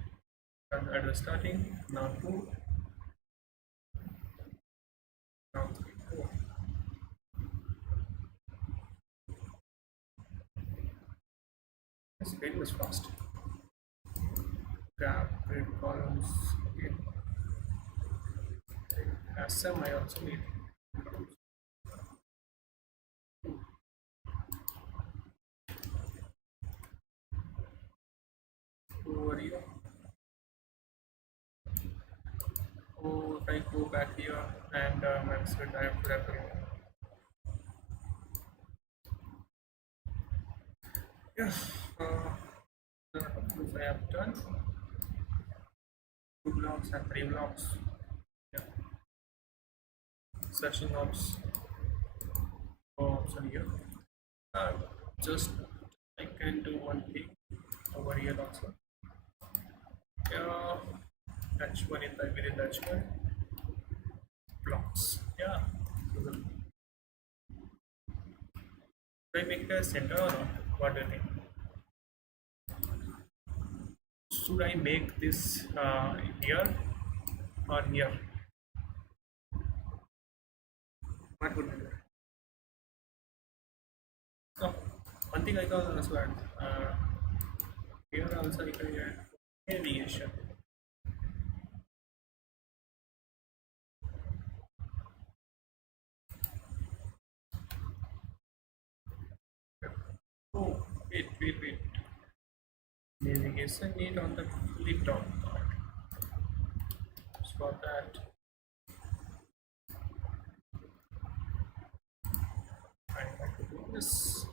And at the starting, now 2, now 3, 4. It's very much fast. Grab grid columns again. SM I also need. Over here. Oh, if I go back here and I'm still I have to wrap it. Yes, the tools I have done. 2 blocks and 3 blocks. Yeah. Searching ops. Oh, sorry here. Uh, just I can do one thing over here also. Yeah, H1 in the within the H1 blocks. Yeah. So the, do I make it a center or not? What do you think? Should I make this here or here? What would be good? So, one thing I can also add. Here also I can add variation. Oh, wait. Navigation need on the fully top part. So for that, I have to do this.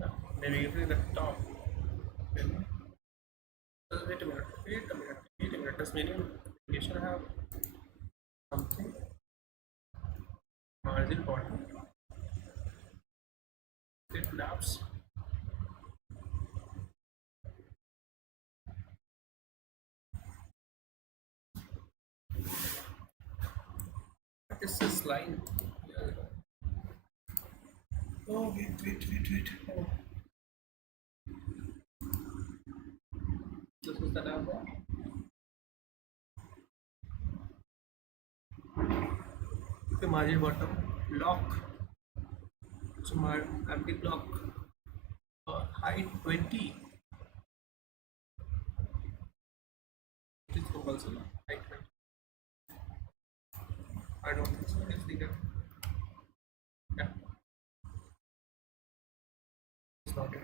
No, navigation in the top. Then, wait a minute. Does navigation have something? Margin bottom. It laps. What is this line? Oh, wait. Oh. This is the number. Okay, margin bottom lock. So my empty block height 20. It is compulsory. Height 20. I don't think so. It's the yeah. It's not it.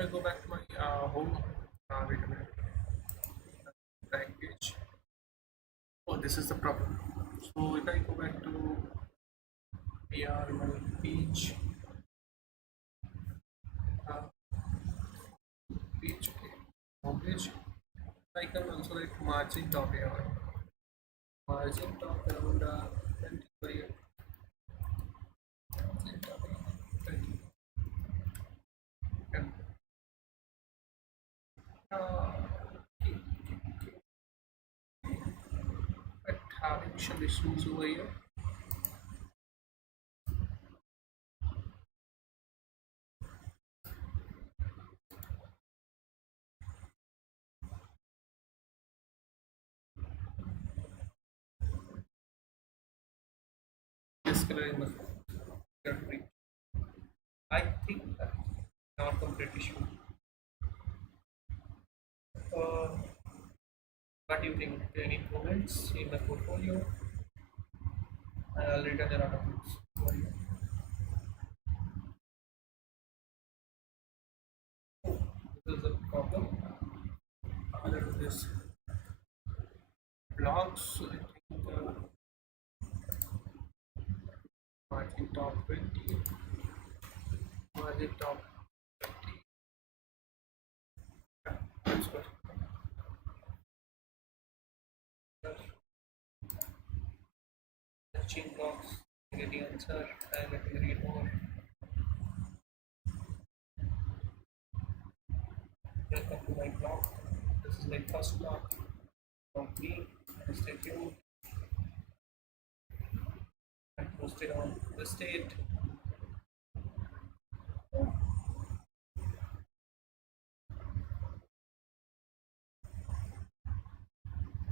I go back to my home. Wait a minute. Back page. Oh, this is the problem. So if I go back to my page, uh, okay, homepage, I can also write margin top AR, margin top around 20 per year, margin top around 20. And, uh, but having some issues over here. This color is not green. I think that not completely sure. Uh, what do you think? Any improvements in the portfolio? I already done a lot of books for you. Oh, this is a problem. Other than this, blogs, I think margin top 20, margin top 20. Yeah, that's what. Searching box, get the answer, and let me read more. Welcome to my blog. This is my first blog from me. Stay tuned and posted on the state.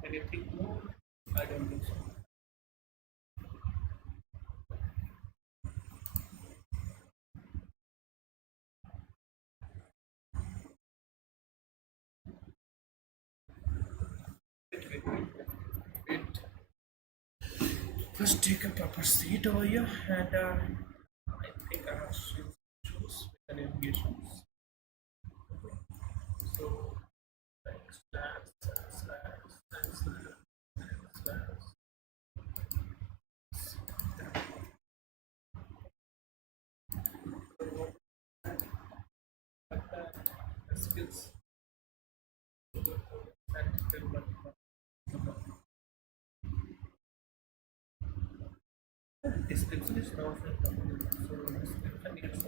Anything more? I don't think so. Wait. Let's take a proper seat over here, and I think I have to choose with the navigations. So, slash. Skills. Description is not so description is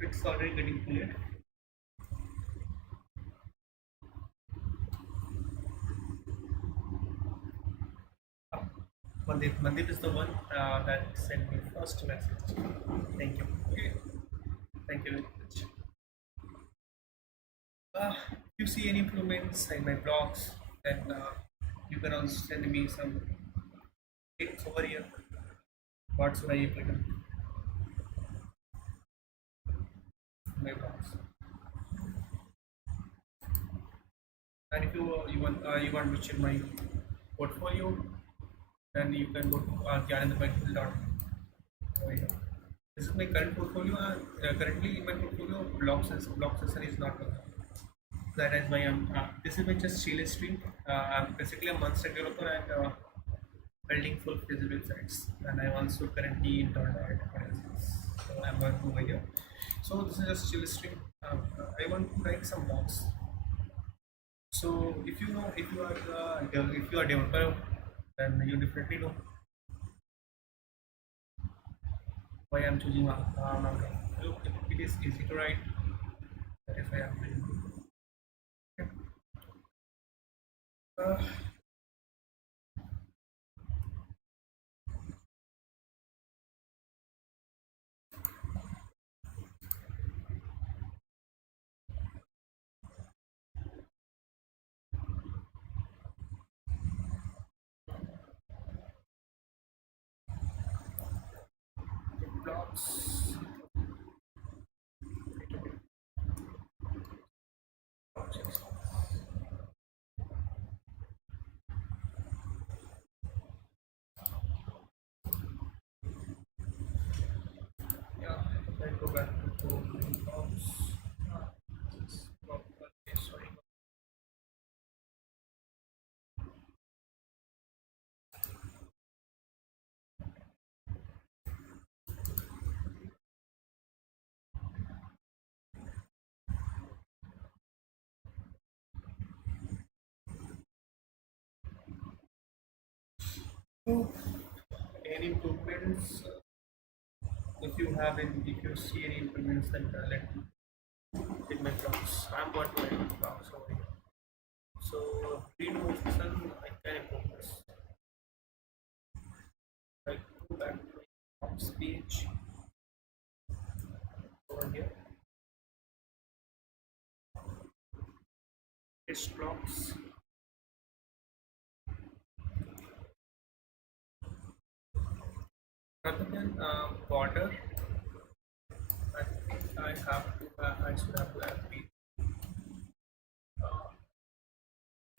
it's already getting clear. Mandip is the one that sent me first message. Thank you. Okay. Thank you very much. If you see any improvements in my blogs, then you can also send me some links over here. What should I implement in my blogs? And if you want to check my portfolio, then you can go to gyanendra.com. This is my current portfolio. Currently, in my portfolio, block session is not working. That is why I'm. This is my just Chile stream. I'm basically a monster developer and building full physical websites, and I'm also currently interned at Horizons. So I'm working over here. So this is just Chile stream. I want to write some blogs. So if you know, if you are a developer, then you definitely know why I'm choosing Naga. Look, it is easy to write. That is why I'm choosing. Okay. Blocks. Yeah, I go back. box. This is properly showing. So, any improvements? If you see any improvements, then let me in my blogs. I'm working on my blogs over here. So, read motion, I can improve this. I go back to my blogs page over here. Test blocks. Rather than border, I think I should have to have the uh,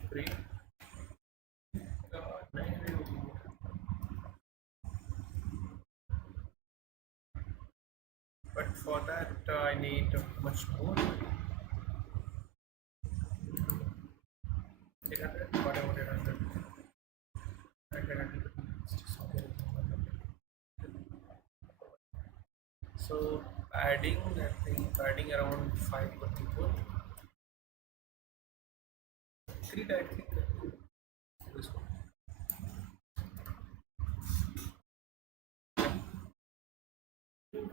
gray. Navy would be good. But for that, I need much more. 800, whatever 800. 800. So adding, I think adding around 5 would be good. 3, I think this one.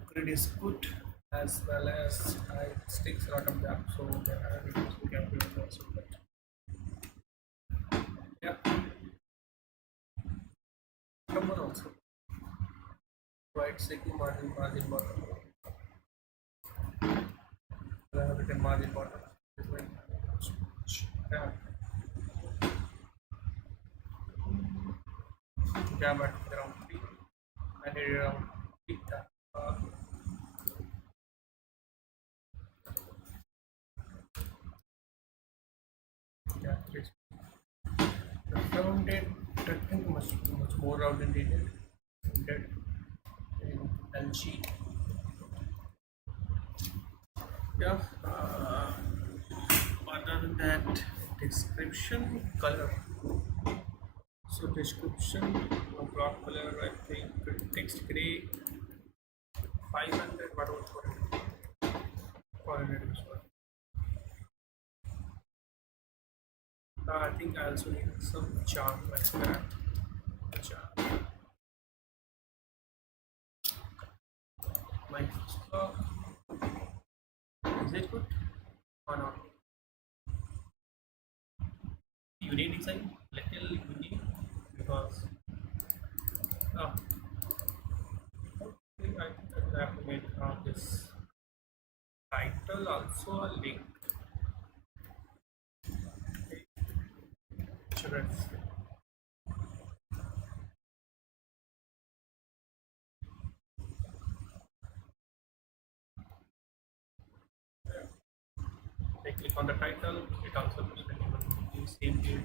Grid is good as well as it takes a lot of gap, so we can also gap it also. But yeah, number also. Right second margin bottom. I have written margin bottom. Yeah, jam at around 3 and it around 3. Uh, yeah, it's rounded. I think much more rounded needed. In LG. Yeah. Other than that, description color. So description block color. I think text gray 500. What about 400? 400 is what. I think I also need some chart like that. Chart. My is it good or not? Unique design, little unique because uh, okay, I think I will have to make this title also a link. Okay, sure. I click on the title, it also looks like the same page.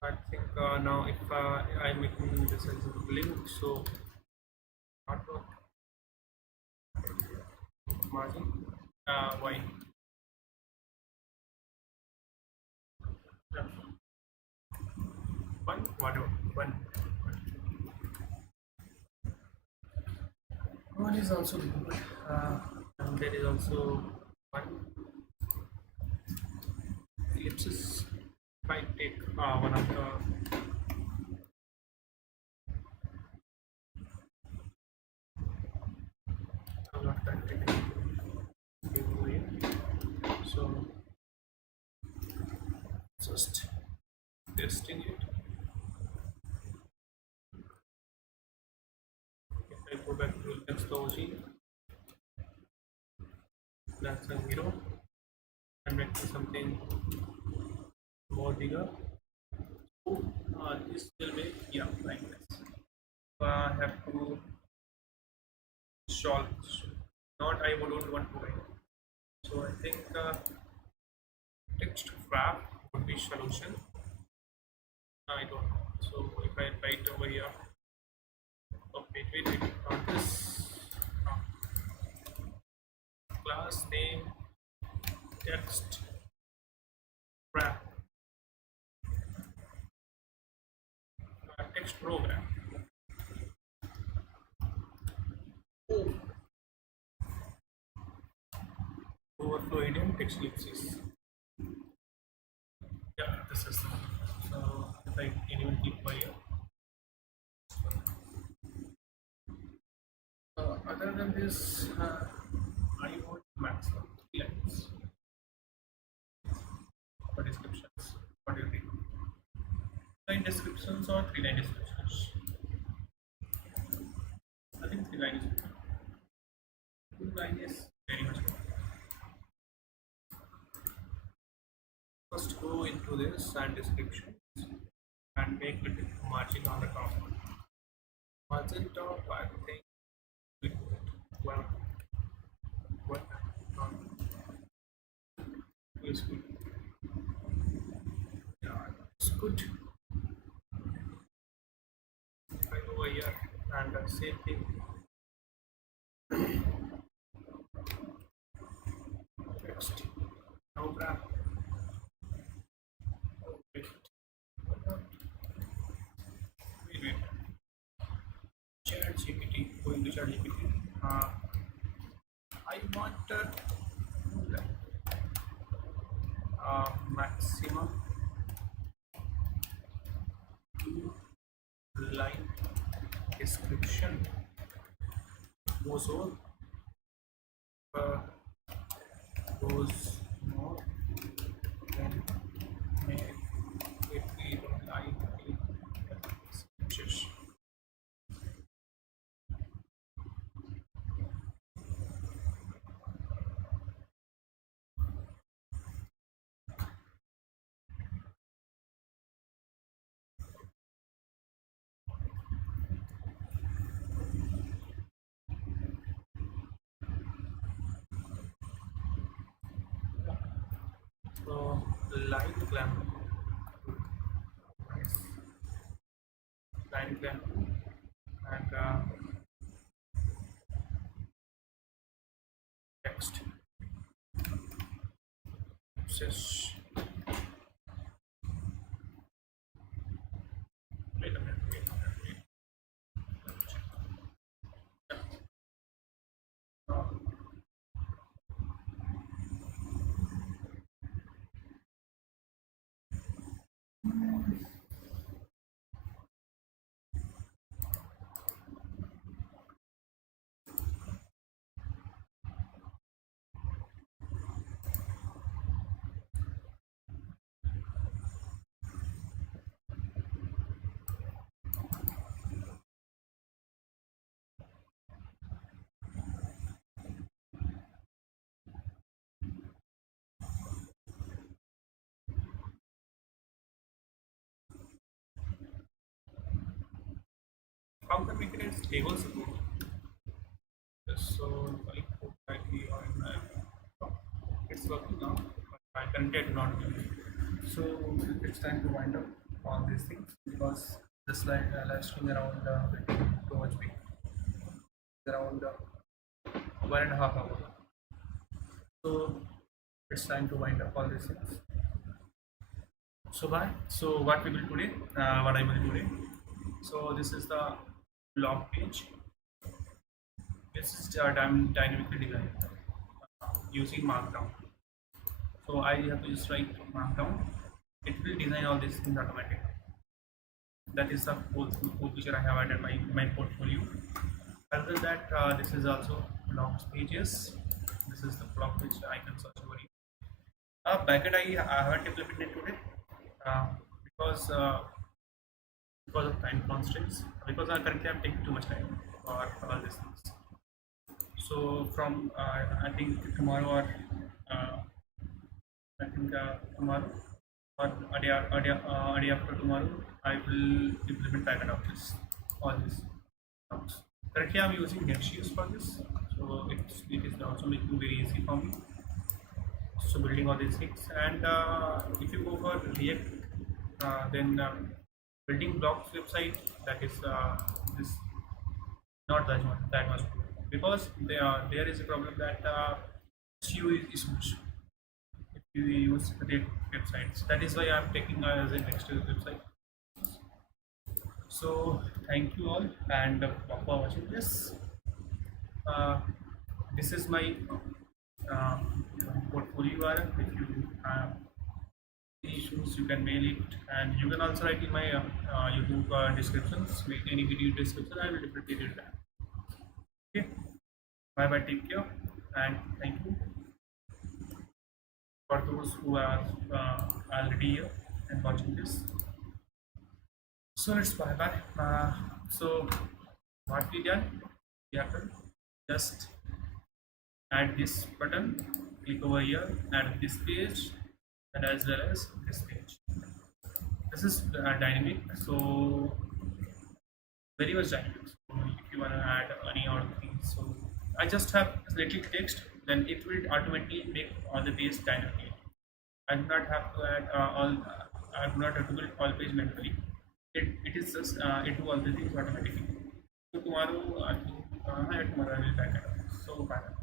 I think now if I'm making this as a link, so artwork margin, why? Yeah. One, whatever, one. One is also good, and there is also one ellipsis. If I take one of the I'm not connected giveaway. So just testing it. If I go back to text OG, that's a 0 and make something more bigger. So, this will make like this. I have to solve. Not I don't want to write. So I think text wrap would be solution. I don't know. So if I write over here, oh, wait, on this class name text wrap text program. Oh, overflow idiom text ellipsis. Yeah, this is the one. So if I anyone click by here. Other than this, I want maximum 3 lines for descriptions. What do you think? Line descriptions or 3 line descriptions? I think 3 line is good. 2 line is very much good. First go into this and descriptions and make it margin on the top. Margin top, I think we put one is good. Yeah, it's good. Right over here and same thing. Text. Now wrap. Wait. Wait. Chat GPT. Going to Chat GPT. I want maximum 2 line description goes on goes more than make it even line description. So line clamp, nice. Line clamp and text. Says wait a minute. Let me check. Yeah. How can we make it as table support? So I put ID on it's working now. I currently I do not do it. So it's time to wind up all these things because the slide live stream around too much big. Around 1.5 hours. So it's time to wind up all these things. So bye. So what we will today? What I will do today. So this is the blog page. This is dynamically designed using Markdown. So I have to just write Markdown. It will design all these things automatically. That is the whole feature I have added my portfolio. Other than that, this is also blog pages. This is the blog page icon search over here. Backend I haven't implemented today because of time constraints. Because currently I'm taking too much time for all these things. So from I think tomorrow or tomorrow or a day after tomorrow, I will implement backend of this all these blocks. Currently, I'm using Next.js for this, so it is also making very easy for me. So building all these things, and if you go for React, then building blocks website, that is this not that much because there is a problem that SEO is huge if you use Reddit websites. That is why I'm taking as a next website. So thank you all and for watching this. Uh, this is my uh, portfolio URL. If you have any issues, you can mail it, and you can also write in my YouTube descriptions, with any video description. I will definitely read that. Okay, bye bye. Take care, and thank you for those who are already here and watching this. So let's bye bye. So what we done? We have to just add this button, click over here, add this page, and as well as this page. This is dynamic, so very much dynamic. So if you want to add any other things, so I just have little text, then it will automatically make all the page dynamic. I do not have to add all. I do not have to build all page manually. It is just it do all the things automatically. So tomorrow, tomorrow I will back it up. So bye.